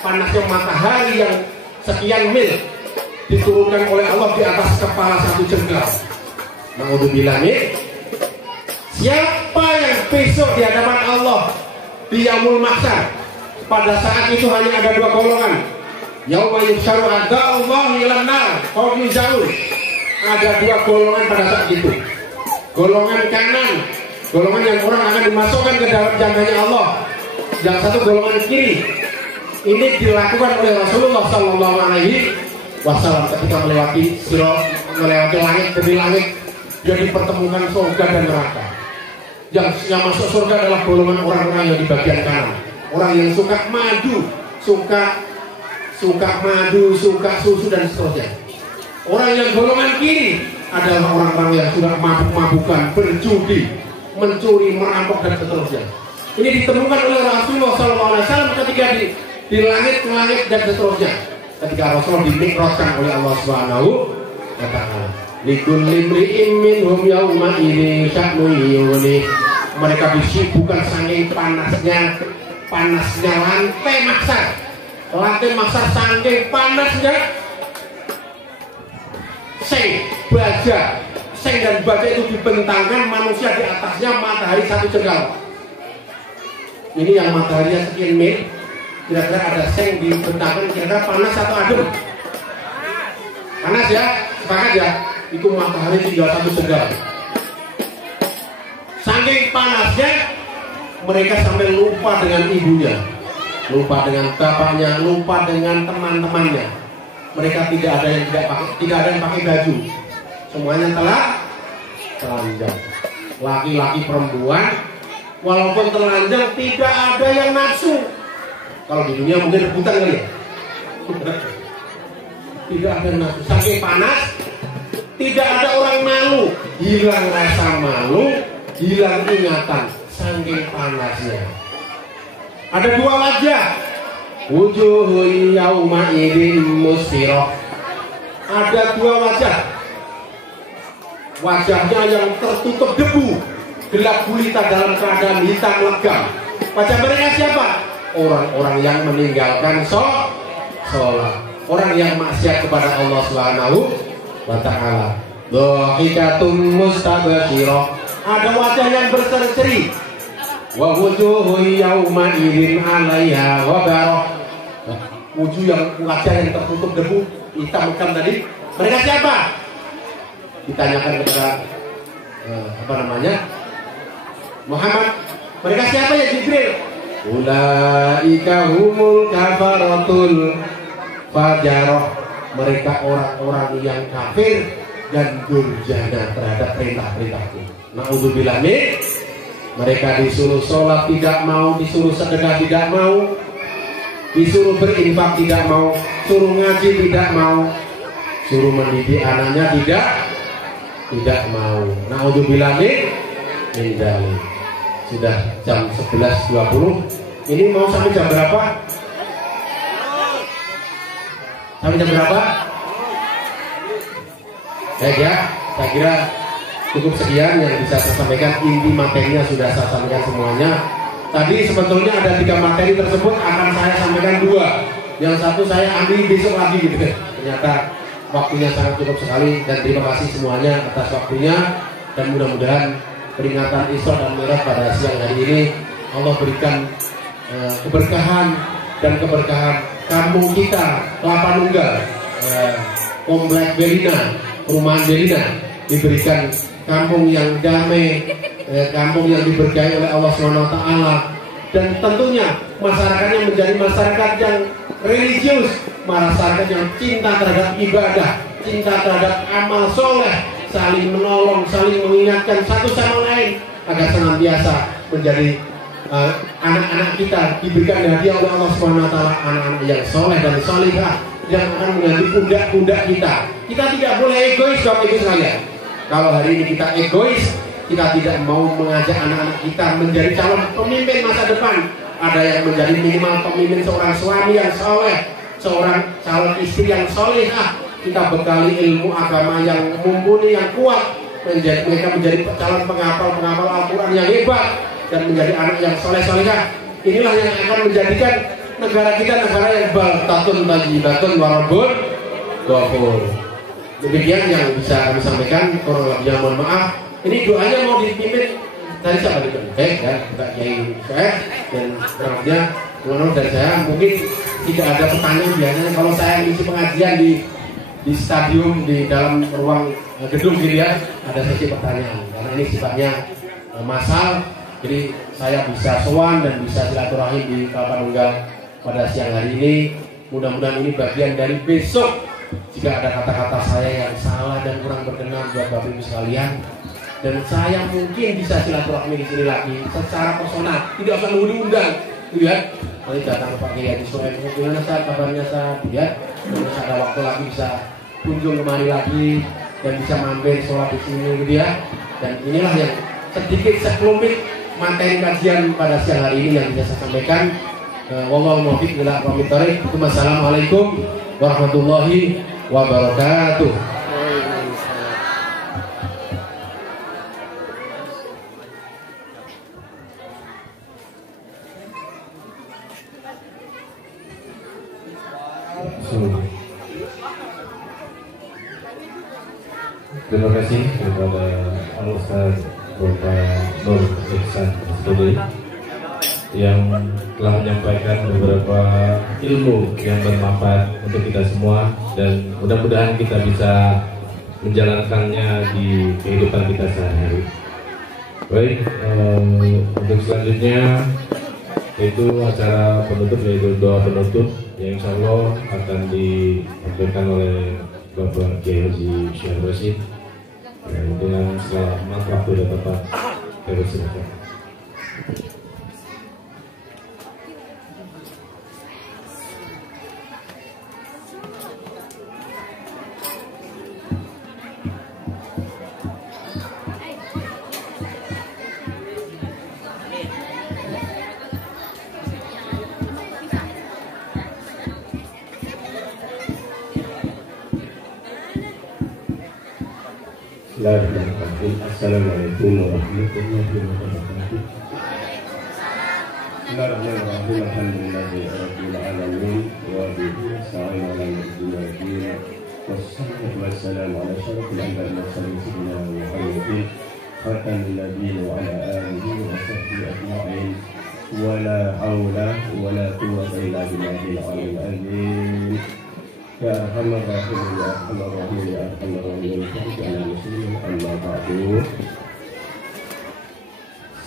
Panasnya matahari yang sekian mil diturunkan oleh Allah di atas kepala satu jengkal. Naudzubillah min. Siapa yang besok di hadapan Allah di yaumul mahsyar, pada saat itu hanya ada dua golongan. Yauma yusharu a'da'ullahi ilan nar qad yuzaun. Ada dua golongan pada saat itu. Golongan kanan, golongan yang orang akan dimasukkan ke dalam jannahnya Allah. Yang satu golongan kiri. Ini dilakukan oleh Rasulullah sallallahu alaihi wasallam ketika melewati sirat, melewati langit demi langit, dia dipertemukan surga dan neraka. Yang masuk surga adalah golongan orang-orang yang di bagian kanan, orang yang suka madu, suka madu, suka susu dan seterusnya. Orang yang golongan kiri adalah orang-orang yang sudah mabuk-mabukan, berjudi, mencuri, merampok dan seterusnya. Ini ditemukan oleh Rasulullah SAW ketika di langit dan seterusnya. Ketika Rasulullah dimikrotkan oleh Allah Subhanahu wa ta'ala. likulli imri'in minhum yawma idzin sya'nun yughni. Mereka disibukkan saking panasnya lantai maksar saking panasnya seng dan baja itu dibentangkan, manusia di atasnya, matahari satu jengkal. Ini yang mataharinya sekian mil, kira-kira ada seng dibentangkan, kira-kira panas atau adem? Panas ya, sepakat ya. Itu matahari tinggal satu jengkal. Saking panasnya mereka sampai lupa dengan ibunya, lupa dengan bapaknya, lupa dengan teman-temannya. Mereka tidak ada yang pakai baju. Semuanya telanjang. Laki-laki perempuan, walaupun telanjang tidak ada yang nafsu. Kalau di dunia mungkin rebutan kali ya. Tidak ada nafsu. Saking panas, tidak ada orang malu. Hilang rasa malu, hilang ingatan. Saking panasnya. Ada dua wajah. Wujuhun yauma idzin musfirah. Ada dua wajah. Wajahnya yang tertutup debu, gelap gulita dalam keadaan hitam legam. Wajah mereka siapa? Orang-orang yang meninggalkan sholat, orang yang maksiat kepada Allah Subhanahu wa ta'ala. Dhahikatum mustabshirah. Ada wajah yang berseri-seri. Wa wujuhun yauma idzin 'alaiha ghabarah. Wajah yang tertutup debu, hitam legam tadi. Mereka siapa? Ditanyakan kepada Muhammad, mereka siapa ya Jibril? Ulaika humul kafaratul fajarah. Mereka orang-orang yang kafir dan durjana terhadap perintah-perintahku. Na'udzubillah min. Mereka disuruh sholat tidak mau, disuruh sedekah tidak mau, disuruh berinfak tidak mau, suruh ngaji tidak mau, suruh mendidik anaknya tidak mau. Na'udzubillah min dzalik. Sudah jam 11.20. Ini mau sampai jam berapa? Sampai jam berapa? Baik ya, saya kira cukup sekian yang bisa saya sampaikan. Inti materinya sudah saya sampaikan semuanya. Tadi sebetulnya ada 3 materi tersebut, akan saya sampaikan 2. Yang satu saya ambil besok lagi gitu. Ternyata waktunya sangat cukup sekali, dan terima kasih semuanya atas waktunya, dan mudah-mudahan peringatan Isra dan Mi'raj pada siang hari ini Allah berikan keberkahan dan keberkahan kampung kita Kelapa Nunggal, Komplek Belina, Perumahan Belina, diberikan kampung yang damai, kampung yang diberkahi oleh Allah SWT, dan tentunya masyarakatnya menjadi masyarakat yang religius, masyarakat yang cinta terhadap ibadah, cinta terhadap amal soleh, saling menolong, saling mengingatkan satu sama lain agar senantiasa menjadi anak-anak kita diberikan hadiah oleh Allah SWT, anak-anak yang soleh dan solihah yang akan mengganti pundak-pundak kita. Kita tidak boleh egois, Bapak Ibu sekalian. Kalau hari ini kita egois, kita tidak mau mengajak anak-anak kita menjadi calon pemimpin masa depan. Ada yang menjadi minimal pemimpin seorang suami yang soleh, seorang calon istri yang solehah. Kita bekali ilmu agama yang mumpuni, yang kuat, mereka menjadi calon penghafal Al-Quran yang hebat, dan menjadi anak yang soleh-solehah. Inilah yang akan menjadikan negara kita negara yang baldatun tayyibatun warabun ghafur. Demikian yang bisa kami sampaikan. Kurang lebihnya mohon maaf. Ini doanya mau dipimpin dari siapa nih? Ya, Pak Kiai saya, dan kurang lebihnya mohon maaf dari saya. Mungkin tidak ada pertanyaan. Biasanya kalau saya ngisi pengajian di stadium, di dalam ruang gedung gitu ya, ada sesi pertanyaan. Karena ini sifatnya massal, jadi saya bisa sowan dan bisa silaturahim di Kelapa Nunggal pada siang hari ini. Mudah-mudahan ini bagian dari besok. Jika ada kata-kata saya yang salah dan kurang berkenan buat Bapak Ibu sekalian, dan saya mungkin bisa silaturahmi di sini lagi secara personal, tidak usah nunggu diundang, gitu ya. Nanti datang ke Pak Kiai di Soe, gimana Ustaz, kabarnya Ustaz, ya. Terus ada waktu lagi bisa kunjung kemari lagi dan bisa mampir sholat di sini, gitu ya. Dan inilah yang sedikit sekelumit materi kajian pada siang hari ini yang bisa saya sampaikan. Wallahu muwaffiq ila aqwamit thoriq. Wassalamualaikum warahmatullahi wabarakatuh. Terima kasih kepada Al-Ustaz Bapak Nur Ihsan Studi yang telah menyampaikan beberapa ilmu yang bermanfaat untuk kita semua, dan mudah-mudahan kita bisa menjalankannya di kehidupan kita sehari-hari. Baik, untuk selanjutnya yaitu acara penutup, yaitu doa penutup yang insya Allah akan disampaikan oleh Bapak Kiai Haji Syekh Rashid dengan selamat waktu dan tempat. Silakan. Assalamualaikum warahmatullahi wabarakatuh. Bismillahirrahmanirrahim. Alhamdulillahirabbil alamin wa bihi nasta'inu ala umuri dunya. Wassalatu wassalamu ala asyrafil anbiya'i wal mursalin sayyidina Muhammadin khatamin nabiyyin wa ala alihi wa sahbihi ajma'in. Wa la haula wa la quwwata illa billahil aliyyil azim. Ya Arhamar Rahimin, ya Arhamar Rahimin, ya Arhamar Rahimin, ya Muslimin, amma ba'du.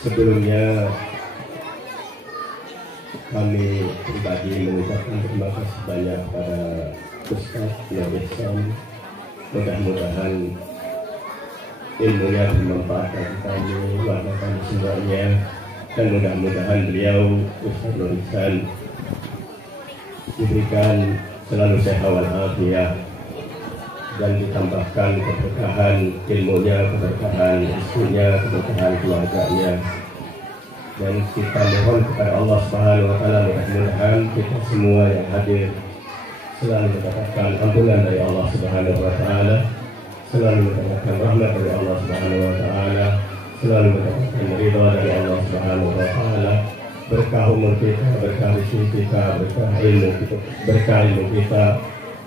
Sebelumnya kami pribadi mengucapkan terima kasih banyak pada Ustaz yang Ihsan. Mudah-mudahan ilmunya bermanfaat bagi kami, warga kami semuanya, dan mudah-mudahan beliau Ustaz Nur Ihsan diberikan selalu sehat walafiat dan ditambahkan keberkahan ilmunya, keberkahan istrinya, keberkahan keluarganya. Dan kita mohon kepada Allah Subhanahu wa taala, mudah-mudahan kita semua yang hadir selalu mendapatkan ampunan dari Allah Subhanahu wa taala, selalu mendapatkan rahmat dari Allah Subhanahu wa taala, selalu mendapatkan ridha dari Allah Subhanahu wa taala. Berkah umur kita, berkah rezeki kita, berkah ilmu kita,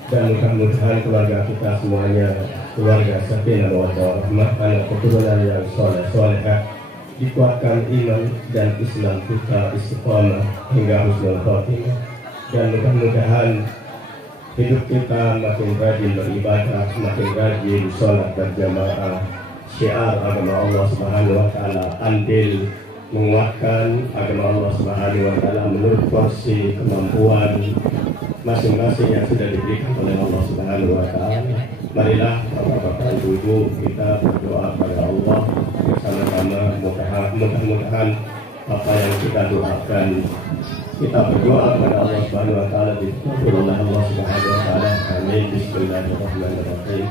dan mudah-mudahan keluarga kita semuanya keluarga sakinah mawaddah warahmah, anak keturunan yang soleh-solehah, dikuatkan iman dan Islam kita istiqamah hingga husnul khatimah, dan mudah-mudahan hidup kita makin rajin beribadah, makin rajin sholat berjamaah, syiar agama Allah Subhanahu wa taala, andil menguatkan agama Allah Subhanahu wa taala menurut porsi kemampuan masing-masing yang sudah diberikan oleh Allah Subhanahu wa taala. Marilah Bapak-bapak, Ibu-ibu, kita berdoa pada Allah bersama-sama. Mudah-mudahan apa yang kita doakan, kita berdoa kepada Allah Subhanahu wa taala dikabul oleh Allah Subhanahu wa taala. Amin. Bismillahirrahmanirrahim.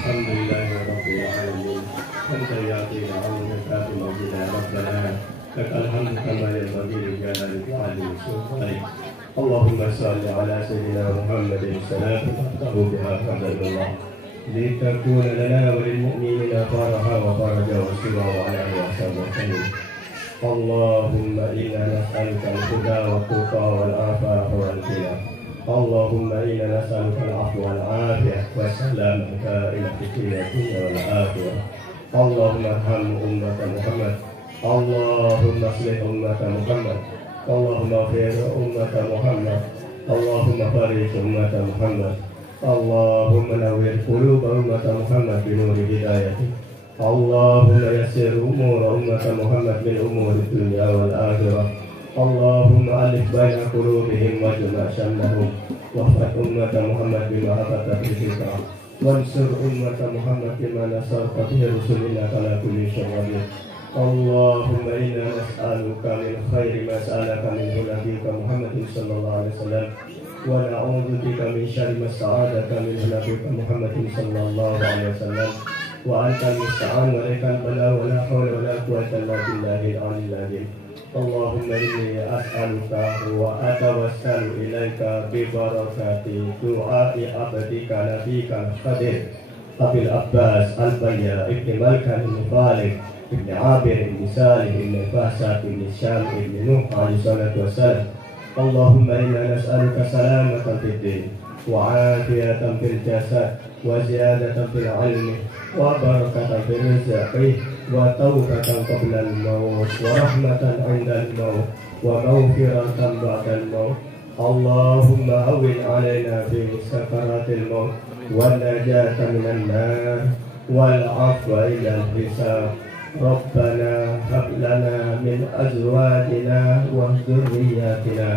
Alhamdulillahirabbil alamin. Hamdallahi wa hamdallahi rabbana. Lakal hamdu kama yanbaghi li jalali wajhika. Allahumma salli ala sayyidina Muhammadin salatan taqtahu biha fadlallah litakuna lana wa lil mu'minina faraha wa faraja wa sirra wa ala alihi wa sahbihi. Allahumma inna nas'aluka al-huda wa tuqa wal afafa wal ghina. Allahumma inna nas'aluka al-'afwa wal 'afiyah wa salamata fid dunya wal akhirah. Allahumma arham ummata Muhammad. Allahumma aslih ummata Muhammad. Allahumma ighfir ummata Muhammad. Allahumma farij ummata Muhammad. Allahumma nawwir qulub ummata Muhammad bi nuri hidayati. Allahumma yassir umur ummata Muhammad min umuri dunya wal akhirah. Allahumma alif baina qulubihim wa jama' shamlahum wahfad ummata Muhammad bima hafatat bika wansur ummata Muhammad bima nasarta bihi rusulina ala kulli syai'in. Allahumma inna nas'aluka min khairi ma sa'alaka minhu nabiyyuka Muhammadin sallallahu alaihi wasallam wa na'udzu bika min syarri ma sta'adaka minhu nabiyyuka Muhammadin sallallahu alaihi wasallam wa antal musta'an wa ilaikal balagh wa la hawla wa la quwwata illa billahil aliyyil azim. Allahumma inni as'aluka wa atawassalu ilaika bi barakati du'a'i abdika nabiyyika qadir Abil Abbas Al-Balya Ibn Malkan Ibn Khalid Ibn Abir Ibn Salih Ibn Fahsat Ibn Syam Ibn Nuh alaihi salatu wassalam. Allahumma inna nas'aluka salamatan fid din وعافية في الجسد وزيادة في العلم وبركة في الرزق وتوبة قبل الموت ورحمة عند الموت ومغفرة بعد الموت. اللهم هون علينا في سكرات الموت والنجاة من النار والعفو إلى الحساب. ربنا هب لنا من أزواجنا وذرياتنا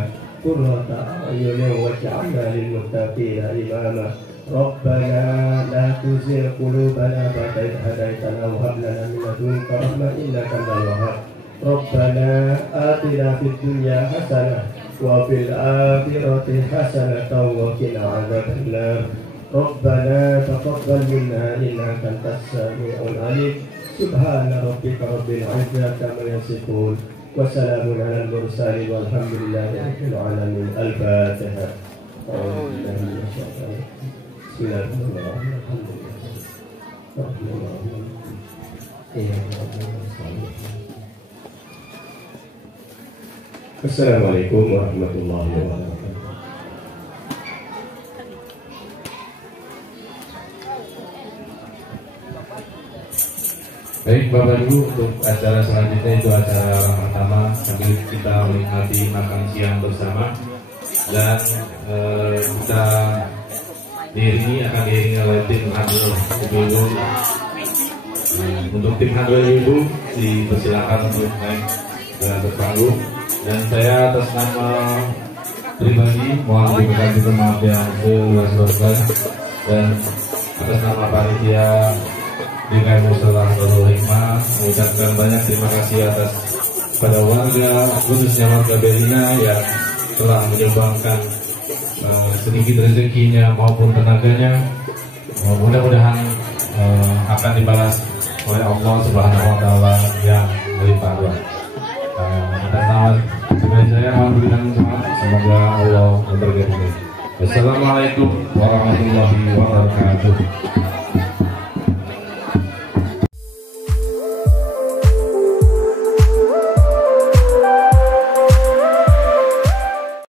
قرة أعين واجعلنا للمتقين إماما. ربنا لا تزغ قلوبنا بعد إذ هديتنا وهب لنا من لدنك رحمة إنك أنت الوهاب. ربنا آتنا في الدنيا حسنة وفي الآخرة حسنة وقنا عذاب النار. ربنا تقبل منا إنك أنت السميع العليم. سبحان ربك رب العزة عما يصفون وسلام على المرسلين والحمد لله رب العالمين. الفاتحة. بسم الله الرحمن الرحيم. Assalamualaikum warahmatullahi wabarakatuh. Baik Bapak Ibu, untuk acara selanjutnya itu acara pertama sambil kita menikmati makan siang bersama dan kita akan diiringi oleh tim handle ibu-ibu. Untuk tim handle ibu dipersilakan untuk naik dengan berpanggung, dan saya atas nama pribadi mohon diberikan maaf yang seluas-luasnya, dan atas nama panitia dengan Musola Darul Hikmah mengucapkan banyak terima kasih atas pada warga, khususnya warga Belina yang telah menyumbangkan sedikit rezekinya maupun tenaganya. Mudah-mudahan akan dibalas oleh Allah Subhanahu wa Ta'ala yang melimpah ruah. Atas nama pribadi saya mohon berikan semangat, semoga Allah memberkati. Wassalamualaikum warahmatullahi wabarakatuh.